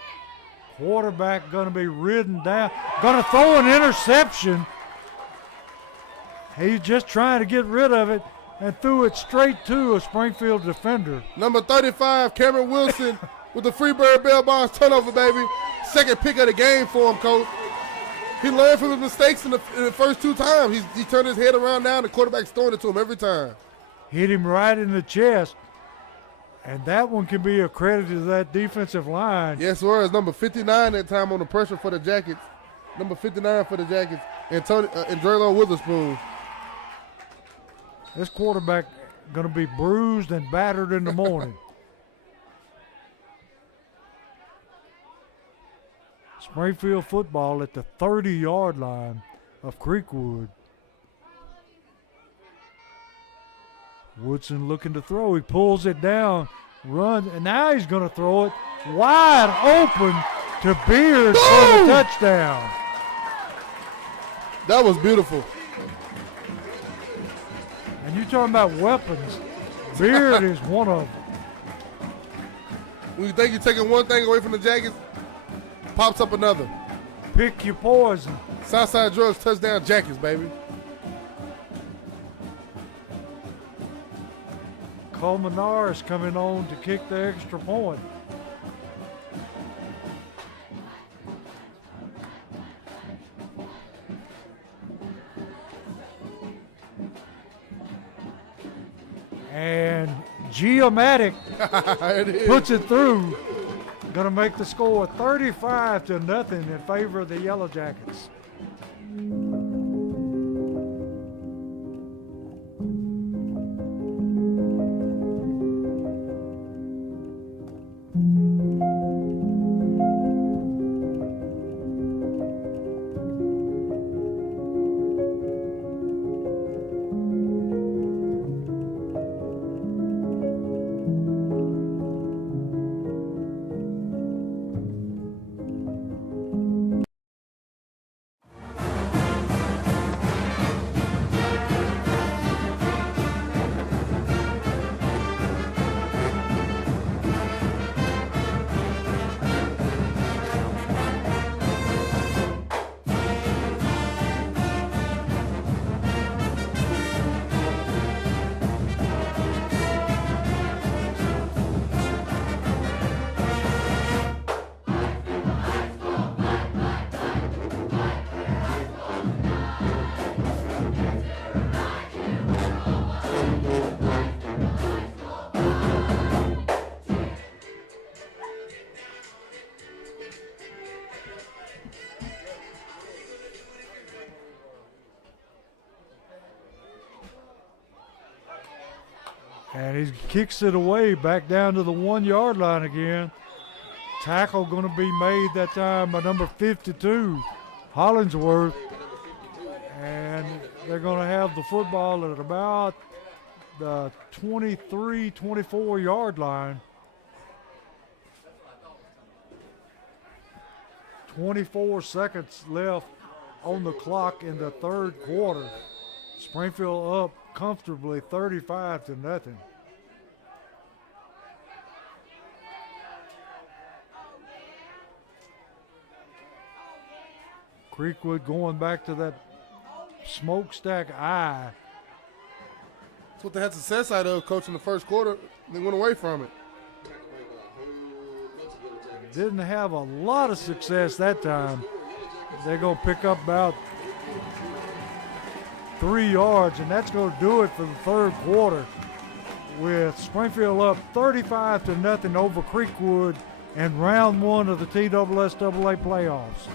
Quarterback going to be ridden down. Going to throw an interception. He's just trying to get rid of it and threw it straight to a Springfield defender. Number 35, Cameron Wilson with the Freebird Bell Bonds turnover, baby. Second pick of the game for him, Coach. He learned from his mistakes in the first 2 times. He turned his head around now, and the quarterback's throwing it to him every time. Hit him right in the chest. And that one can be accredited to that defensive line. Yes, sir. It's number 59 that time on the pressure for the Jackets. Number 59 for the Jackets. And Drelo Witherspoon. This quarterback going to be bruised and battered in the morning. Springfield football at the 30-yard line of Creekwood. Woodson looking to throw. He pulls it down, runs, and now he's going to throw it wide open to Beard for the touchdown. That was beautiful. And you're talking about weapons. Beard is one of them. When you think you're taking one thing away from the Jackets, pops up another. Pick your poison. Southside Drugs touchdown Jackets, baby. Colmenar is coming on to kick the extra point. And Geomatic puts it through. Going to make the score 35-0 in favor of the Yellow Jackets. And he kicks it away back down to the 1 yard line again. Tackle going to be made that time by number 52, Hollingsworth. And they're going to have the football at about the 23, 24 yard line. 24 seconds left on the clock in the third quarter. Springfield up comfortably 35-0. Creekwood going back to that smokestack eye. That's what they had success out of, Coach, in the first quarter. They went away from it. Didn't have a lot of success that time. They're going to pick up about 3 yards, and that's going to do it for the third quarter, with Springfield up 35-0 over Creekwood in round 1 of the TSSAA playoffs.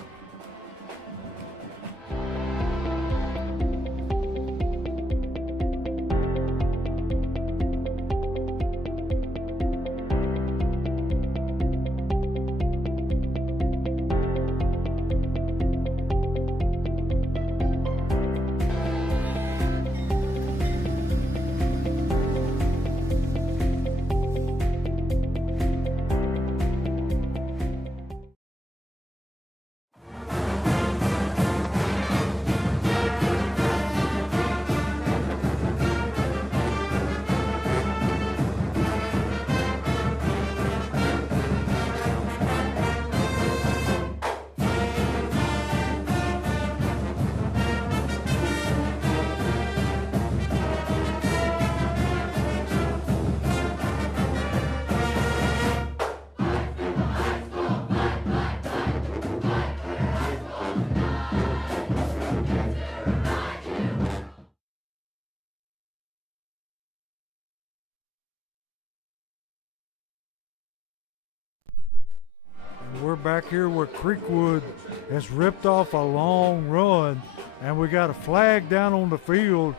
We're back here where Creekwood has ripped off a long run, and we got a flag down on the field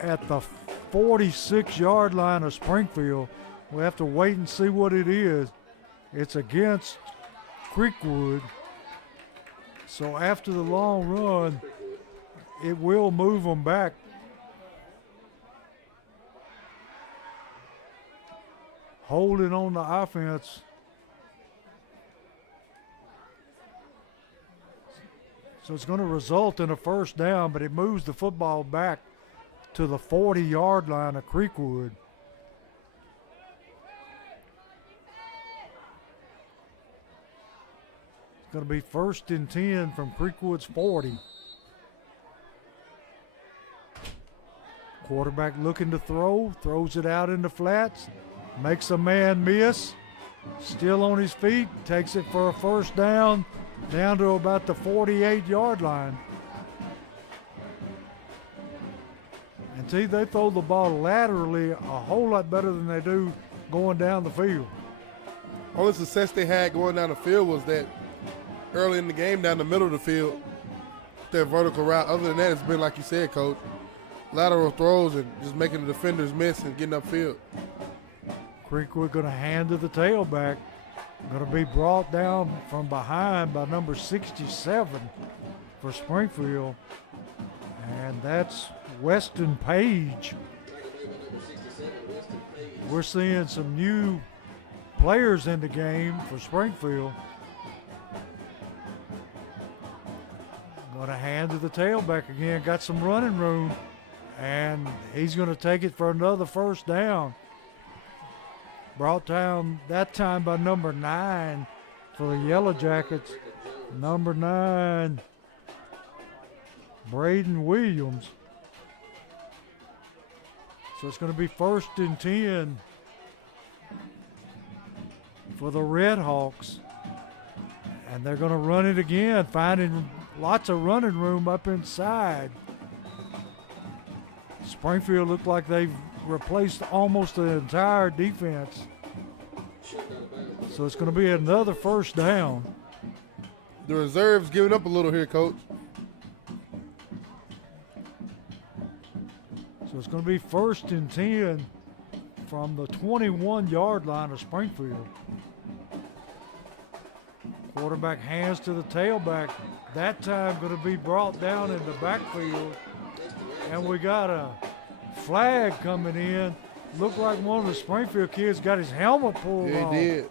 at the 46-yard line of Springfield. We have to wait and see what it is. It's against Creekwood. So after the long run, it will move them back. Holding on the offense. So it's going to result in a first down, but it moves the football back to the 40-yard line of Creekwood. It's going to be 1st and 10 from Creekwood's 40. Quarterback looking to throw, throws it out in the flats, makes a man miss, still on his feet, takes it for a first down to about the 48-yard line. And see, they throw the ball laterally a whole lot better than they do going down the field. Only success they had going down the field was that early in the game down the middle of the field, their vertical route. Other than that, it's been, like you said, Coach, lateral throws and just making the defenders miss and getting upfield. Creekwood going to hand to the tailback. Going to be brought down from behind by number 67 for Springfield. And that's Weston Page. We're seeing some new players in the game for Springfield. Going to hand to the tailback again. Got some running room. And he's going to take it for another first down. Brought down that time by number 9 for the Yellow Jackets. Number 9, Braden Williams. So it's going to be 1st and 10 for the Red Hawks. And they're going to run it again, finding lots of running room up inside. Springfield looked like they've replaced almost the entire defense. So it's going to be another first down. The reserves giving up a little here, Coach. So it's going to be 1st and 10 from the 21-yard line of Springfield. Quarterback hands to the tailback. That time going to be brought down in the backfield. And we got a flag coming in. Looked like one of the Springfield kids got his helmet pulled off. Yeah, he did.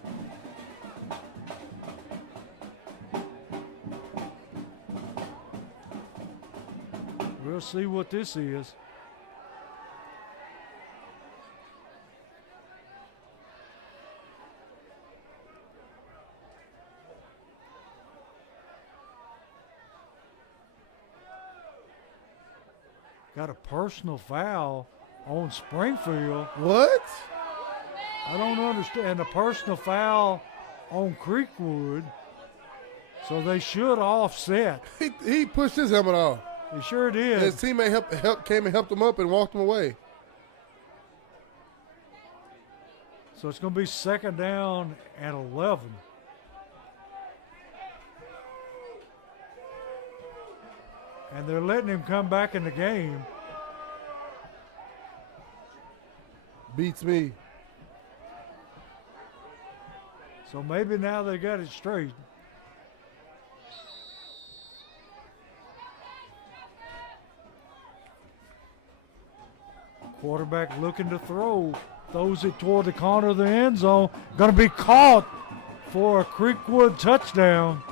We'll see what this is. Got a personal foul on Springfield. What? I don't understand. A personal foul on Creekwood. So they should offset. He pushed his helmet off. He sure did. His teammate came and helped him up and walked him away. So it's going to be second down at 11. And they're letting him come back in the game. Beats me. So maybe now they got it straight. Quarterback looking to throw. Throws it toward the corner of the end zone. Going to be caught for a Creekwood touchdown.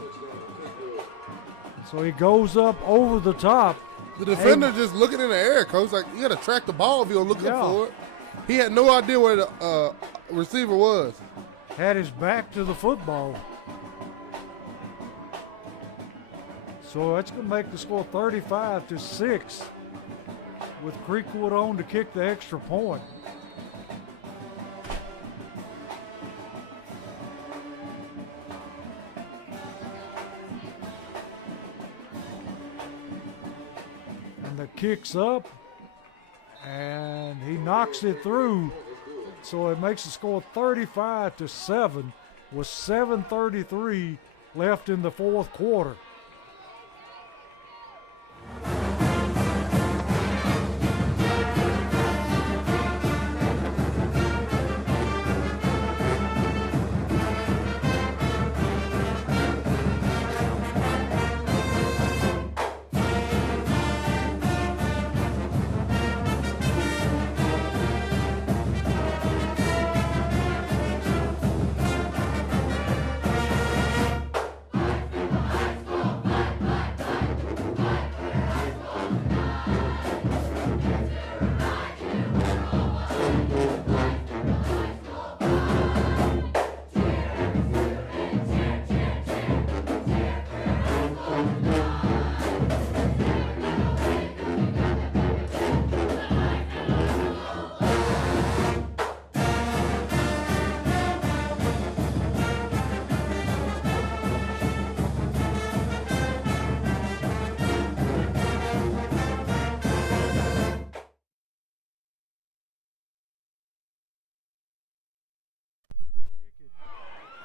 So he goes up over the top. The defender just looking in the air, coach. Like, you got to track the ball if you're looking for it. He had no idea where the receiver was. Had his back to the football. So that's going to make the score 35-6 with Creekwood on to kick the extra point. And the kick's up, and he knocks it through. So it makes the score 35-7 with 7:33 left in the fourth quarter.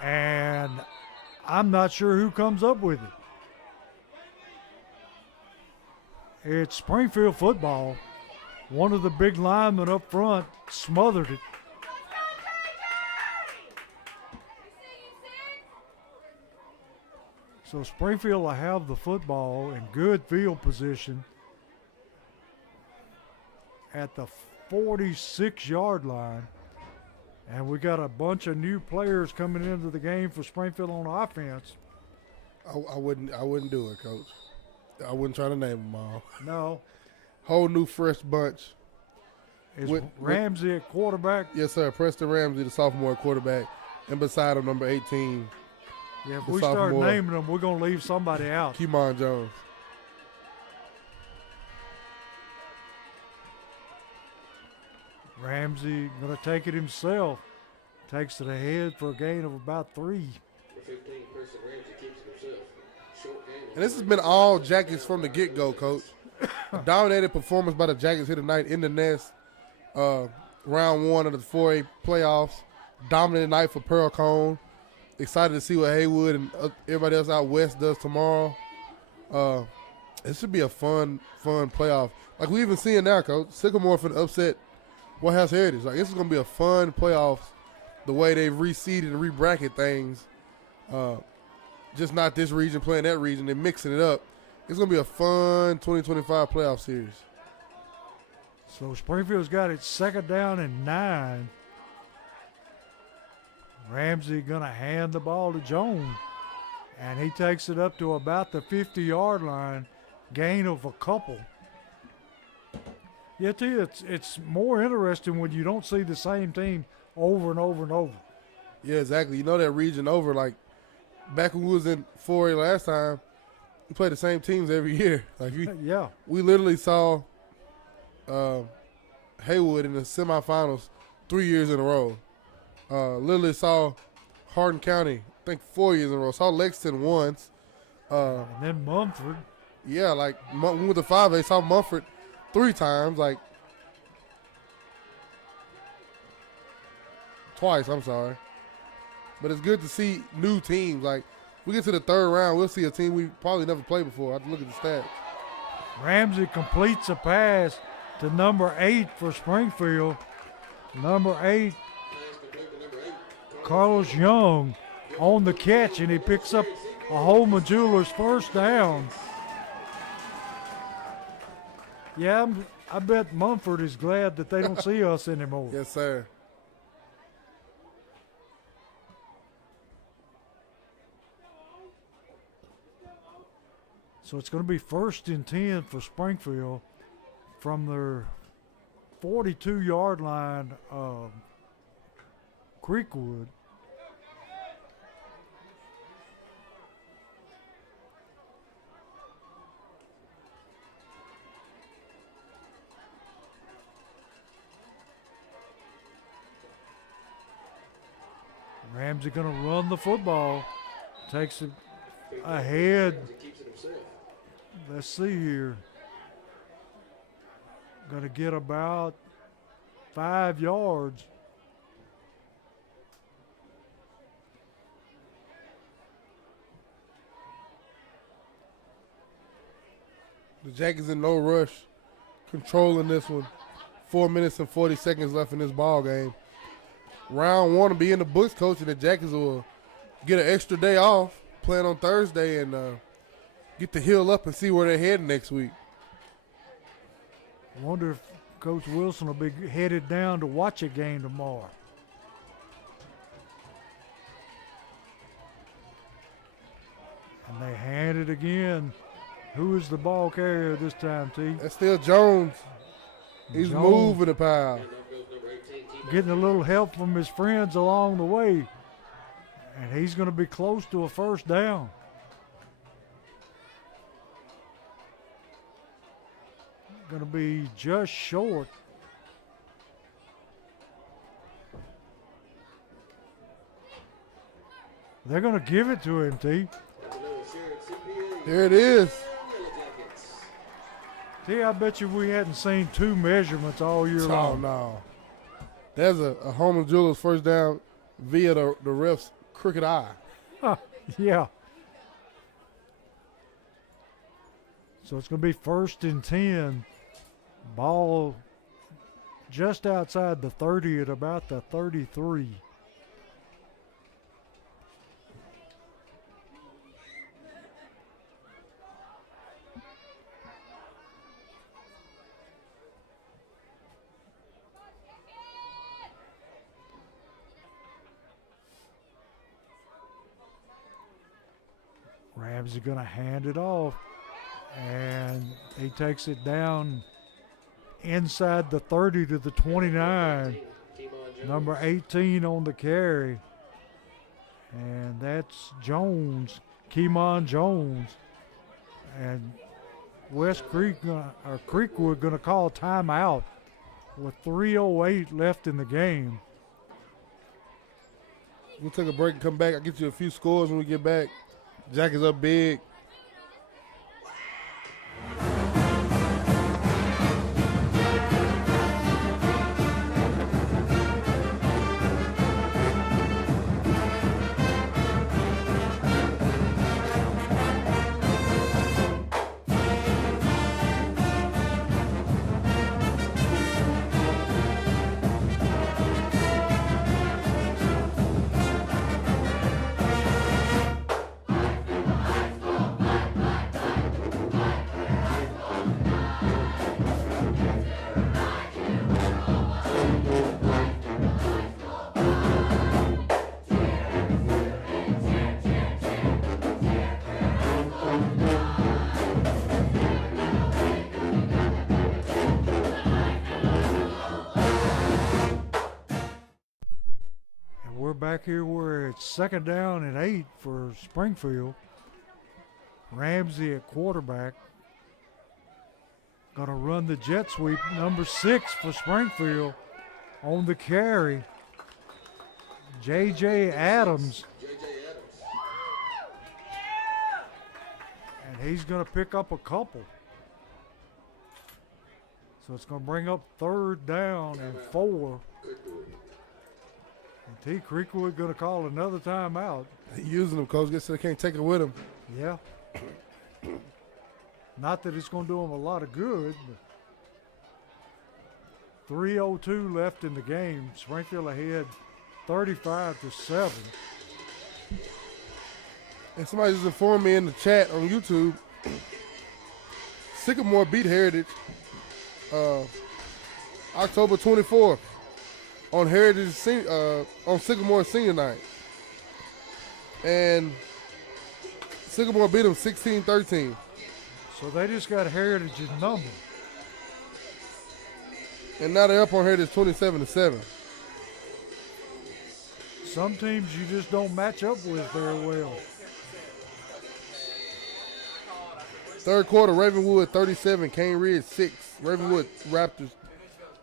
And I'm not sure who comes up with it. It's Springfield football. One of the big linemen up front smothered it. So Springfield will have the football in good field position at the 46-yard line. And we got a bunch of new players coming into the game for Springfield on offense. I wouldn't do it, coach. I wouldn't try to name them all. No. Whole new fresh bunch. Is Ramsey at quarterback? Yes, sir. Preston Ramsey, the sophomore quarterback, and beside him, number 18. Yeah, if we start naming them, we're going to leave somebody out. Keymon Jones. Ramsey going to take it himself. Takes it ahead for a gain of about 3. For 15, Preston Ramsey keeps it himself. Short game. And this has been all Jackets from the get-go, coach. A dominated performance by the Jackets here tonight in the nest. Round 1 of the 4A playoffs. Dominant night for Pearl Cone. Excited to see what Haywood and everybody else out west does tomorrow. It should be a fun playoff. Like we even seeing now, coach. Sycamore for the upset White House Heritage. Like, this is going to be a fun playoffs, the way they've reseeded and re-bracket things. Just not this region playing that region and mixing it up. It's going to be a fun 2025 playoff series. So Springfield's got it 2nd down and 9. Ramsey going to hand the ball to Jones. And he takes it up to about the 50-yard line, gain of a couple. Yeah, too, it's more interesting when you don't see the same team over and over and over. Yeah, exactly. You know that region over. Like, back when we was in 4A last time, we played the same teams every year. Like, Yeah. we literally saw Haywood in the semifinals 3 years in a row. Literally saw Hardin County, I think 4 years in a row. Saw Lexington once. And then Mumford. Yeah, like we went to 5A, saw Mumford 3 times, like twice, I'm sorry. But it's good to see new teams. Like, we get to the 3rd round, we'll see a team we probably never played before. I have to look at the stats. Ramsey completes a pass to number 8 for Springfield. Number 8, Carlos Young, on the catch, and he picks up a Holman Jewelers 1st down. Yeah, I bet Mumford is glad that they don't see us anymore. Yes, sir. So it's going to be 1st and 10 for Springfield from their 42-yard line of Creekwood. Ramsey going to run the football. Takes it ahead. Let's see here. Going to get about 5 yards. The Jackets in no rush, controlling this one. 4 minutes and 40 seconds left in this ball game. Round 1 to be in the books, coach, and the Jackets will get an extra day off, playing on Thursday, and get to heal up and see where they're heading next week. I wonder if Coach Wilson will be headed down to watch a game tomorrow. And they hand it again. Who is the ball carrier this time, T? That's still Jones. He's Jones moving the pile. getting a little help from his friends along the way. And he's going to be close to a 1st down. Going to be just short. They're going to give it to him, T. There it is. T, I bet you we hadn't seen 2 measurements all year Oh, long. no. There's a Holman Jewelers 1st down via the ref's crooked eye. Yeah. So it's going to be 1st and 10. Ball just outside the 30 at about the 33. Ramsey going to hand it off, and he takes it down inside the 30 to the 29. Number 18 on the carry, and that's Jones, Keemon Jones. And Creekwood going to call timeout with 3:08 left in the game. We'll take a break and come back. I'll get you a few scores when we get back. Jack is up big. back here where it's 2nd down and 8 for Springfield. Ramsey at quarterback. Going to run the jet sweep. Number 6 for Springfield on the carry. J.J. Adams. And he's going to pick up a couple. So it's going to bring up 3rd down and 4. And T. Creekwood going to call another timeout. He using them, Coach. Guess they can't take it with him. Yeah. Not that it's going to do him a lot of good. But 3:02 left in the game. Springfield ahead 35-7. And somebody just informed me in the chat on YouTube, Sycamore beat Heritage October 24th on on Sycamore Senior Night. And Sycamore beat them 16-13. So they just got Heritage's number. And now they're up on Heritage 27-7. Some teams you just don't match up with very well. 3rd quarter, Ravenwood 37, Cane Ridge 6. Ravenwood Raptors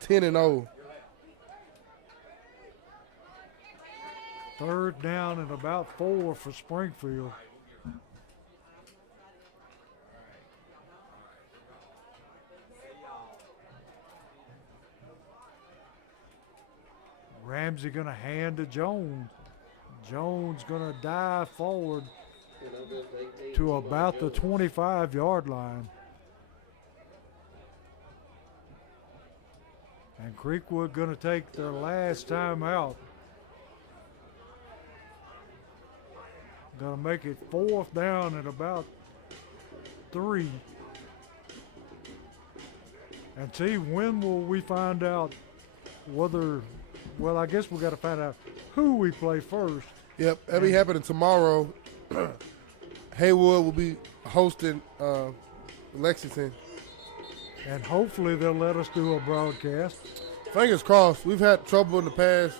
10-0. 3rd down and about 4 for Springfield. Ramsey going to hand to Jones. Jones going to dive forward to about the 25-yard line. And Creekwood going to take their last time out. Going to make it 4th down and about 3. And T, when will we find out whether, well, I guess we got to find out who we play first. Yep, that'll be happening tomorrow. Haywood will be hosting Lexington. And hopefully they'll let us do a broadcast. Fingers crossed. We've had trouble in the past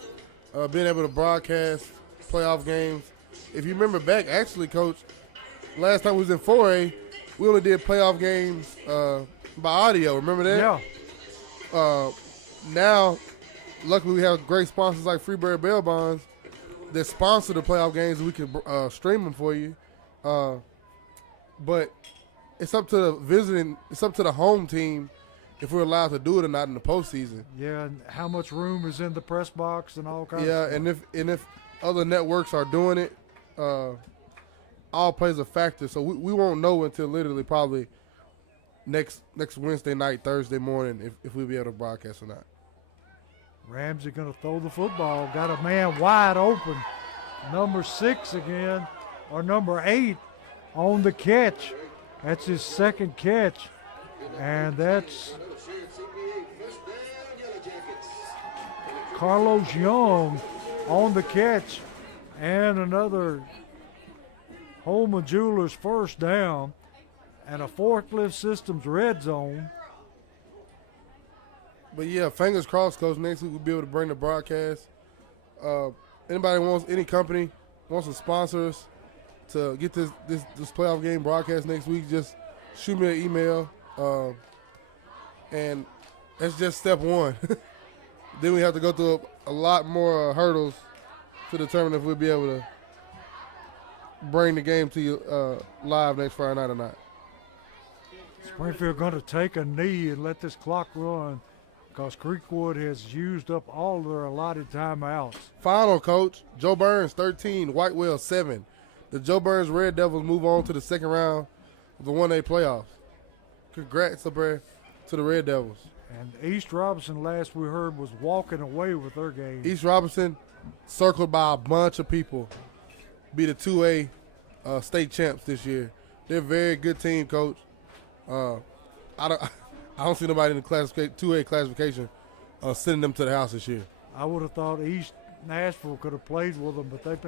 being able to broadcast playoff games. If you remember back, actually, Coach, last time we was in 4A, we only did playoff games by audio. Remember that? Yeah. Now, luckily, we have great sponsors like Freeberry Bail Bonds that sponsor the playoff games. We can stream them for you. But it's up to the visiting. It's up to the home team if we're allowed to do it or not in the postseason. Yeah, and how much room is in the press box and all kinds of Yeah, stuff. and if other networks are doing it, all plays a factor. So we won't know until literally probably next Wednesday night, Thursday morning, if we'll be able to broadcast or not. Ramsey going to throw the football. Got a man wide open. Number 6 again, or number 8 on the catch. That's his 2nd catch. And that's Carlos Young on the catch. And another Holman Jewelers 1st down. And a Forklift Systems red zone. But yeah, fingers crossed, Coach. Next week we'll be able to bring the broadcast. Any company wants to sponsor us to get this playoff game broadcast next week, just shoot me an email. And that's just step 1. Then we have to go through a lot more hurdles to determine if we'll be able to bring the game to you live next Friday night or not. Springfield going to take a knee and let this clock run because Creekwood has used up all their allotted timeouts. Final, Coach. Joe Burns, 13. Whitewell, 7. The Joe Burns Red Devils move on to the 2nd round of the 1A playoffs. Congrats up there to the Red Devils. And East Robinson, last we heard, was walking away with their game. East Robinson, circled by a bunch of people, be the 2A state champs this year. They're a very good team, Coach. I don't see nobody in the 2A classification sending them to the house this year. I would have thought East Nashville could have played with them, but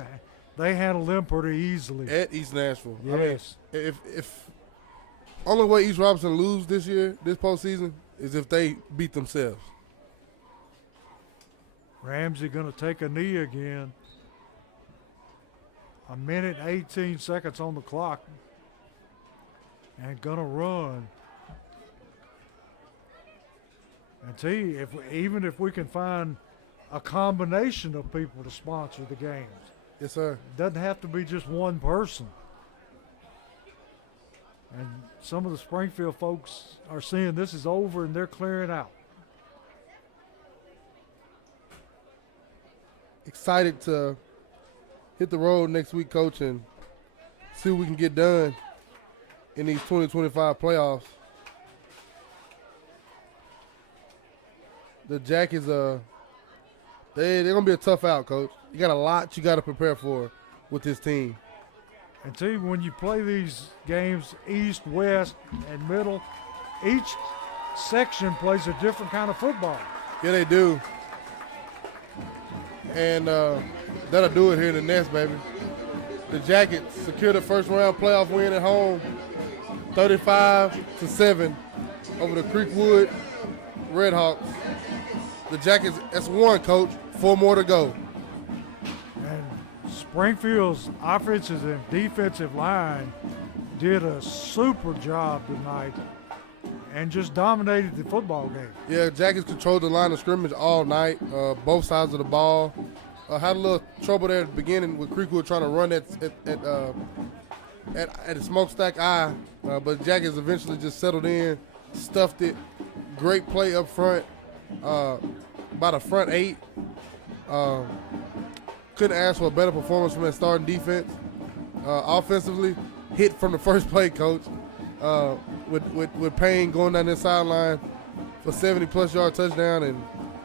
they handled them pretty easily. At East Nashville. Yes. I mean, if only way East Robinson lose this year, this postseason, is if they beat themselves. Ramsey going to take a knee again. a minute 18 seconds on the clock and gonna run. And see, even if we can find a combination of people to sponsor the games, Yes, sir. it doesn't have to be just one person. And some of the Springfield folks are seeing this is over and they're clearing out. Excited to hit the road next week, Coach, and see what we can get done in these 2025 playoffs. The Jackets, they're going to be a tough out, Coach. You got a lot you got to prepare for with this team. And see, when you play these games, east, west, and middle, each section plays a different kind of football. Yeah, they do. And that'll do it here in the Nest, baby. The Jackets secure the first round playoff win at home, 35-7 over the Creekwood Redhawks. The Jackets, that's one, Coach. 4 more to go. And Springfield's offensive and defensive line did a super job tonight and just dominated the football game. Yeah, Jackets controlled the line of scrimmage all night, both sides of the ball. Had a little trouble there at the beginning with Creekwood trying to run at the smokestack eye, but Jackets eventually just settled in, stuffed it. Great play up front by the front 8. Couldn't ask for a better performance from that starting defense. Offensively, hit from the first play, Coach. With Payne going down this sideline for 70-plus yard touchdown, and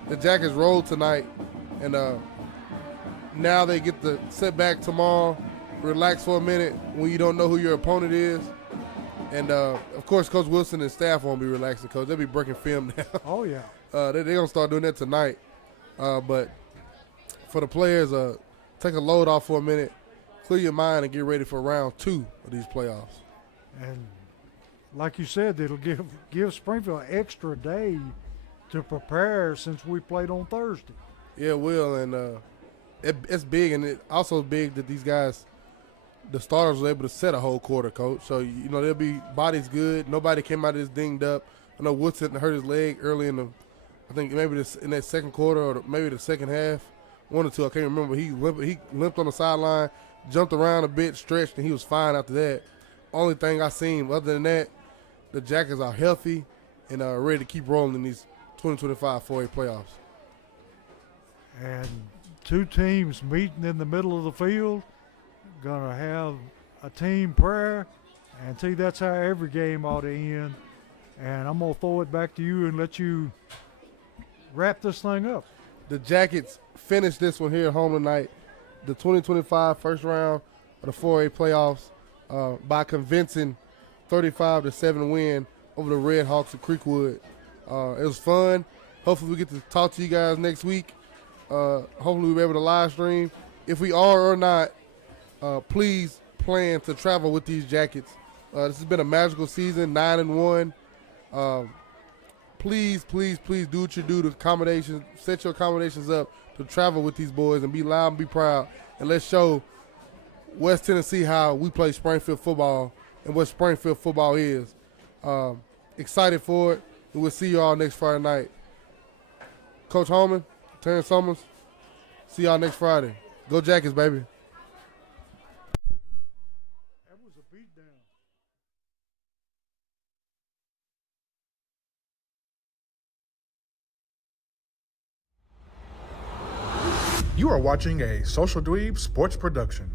the Jackets rolled tonight. And now they get to sit back tomorrow, relax for a minute when you don't know who your opponent is. And, of course, Coach Wilson and staff won't be relaxing, Coach. They'll be breaking film now. Oh, yeah. They're going to start doing that tonight. But for the players, take a load off for a minute, clear your mind, and get ready for round 2 of these playoffs. And like you said, it'll give Springfield an extra day to prepare since we played on Thursday. Yeah, it will, and it's big, and it also big that these guys, the starters, were able to set a whole quarter, Coach. So, they'll be bodies good. Nobody came out of this dinged up. I know Woodson hurt his leg early in maybe in that second quarter or maybe the second half. 1 or 2, I can't remember. He limped on the sideline, jumped around a bit, stretched, and he was fine after that. Only thing I seen other than that, the Jackets are healthy and are ready to keep rolling in these 2025 4A playoffs. And 2 teams meeting in the middle of the field, gonna have a team prayer, and see, that's how every game ought to end. And I'm gonna throw it back to you and let you wrap this thing up. The Jackets finished this one here at home tonight, the 2025 first round of the 4A playoffs, by convincing 35-7 win over the Red Hawks of Creekwood. It was fun. Hopefully we get to talk to you guys next week. Hopefully we'll be able to live stream. If we are or not, please plan to travel with these Jackets. This has been a magical season, 9-1. Please do what you do to accommodations. Set your accommodations up to travel with these boys and be loud and be proud. And let's show West Tennessee how we play Springfield football and what Springfield football is. Excited for it, and we'll see you all next Friday night. Coach Holman, Terrence Summers, see y'all next Friday. Go Jackets, baby. That was a beatdown. You are watching a Social Dweeb Sports production.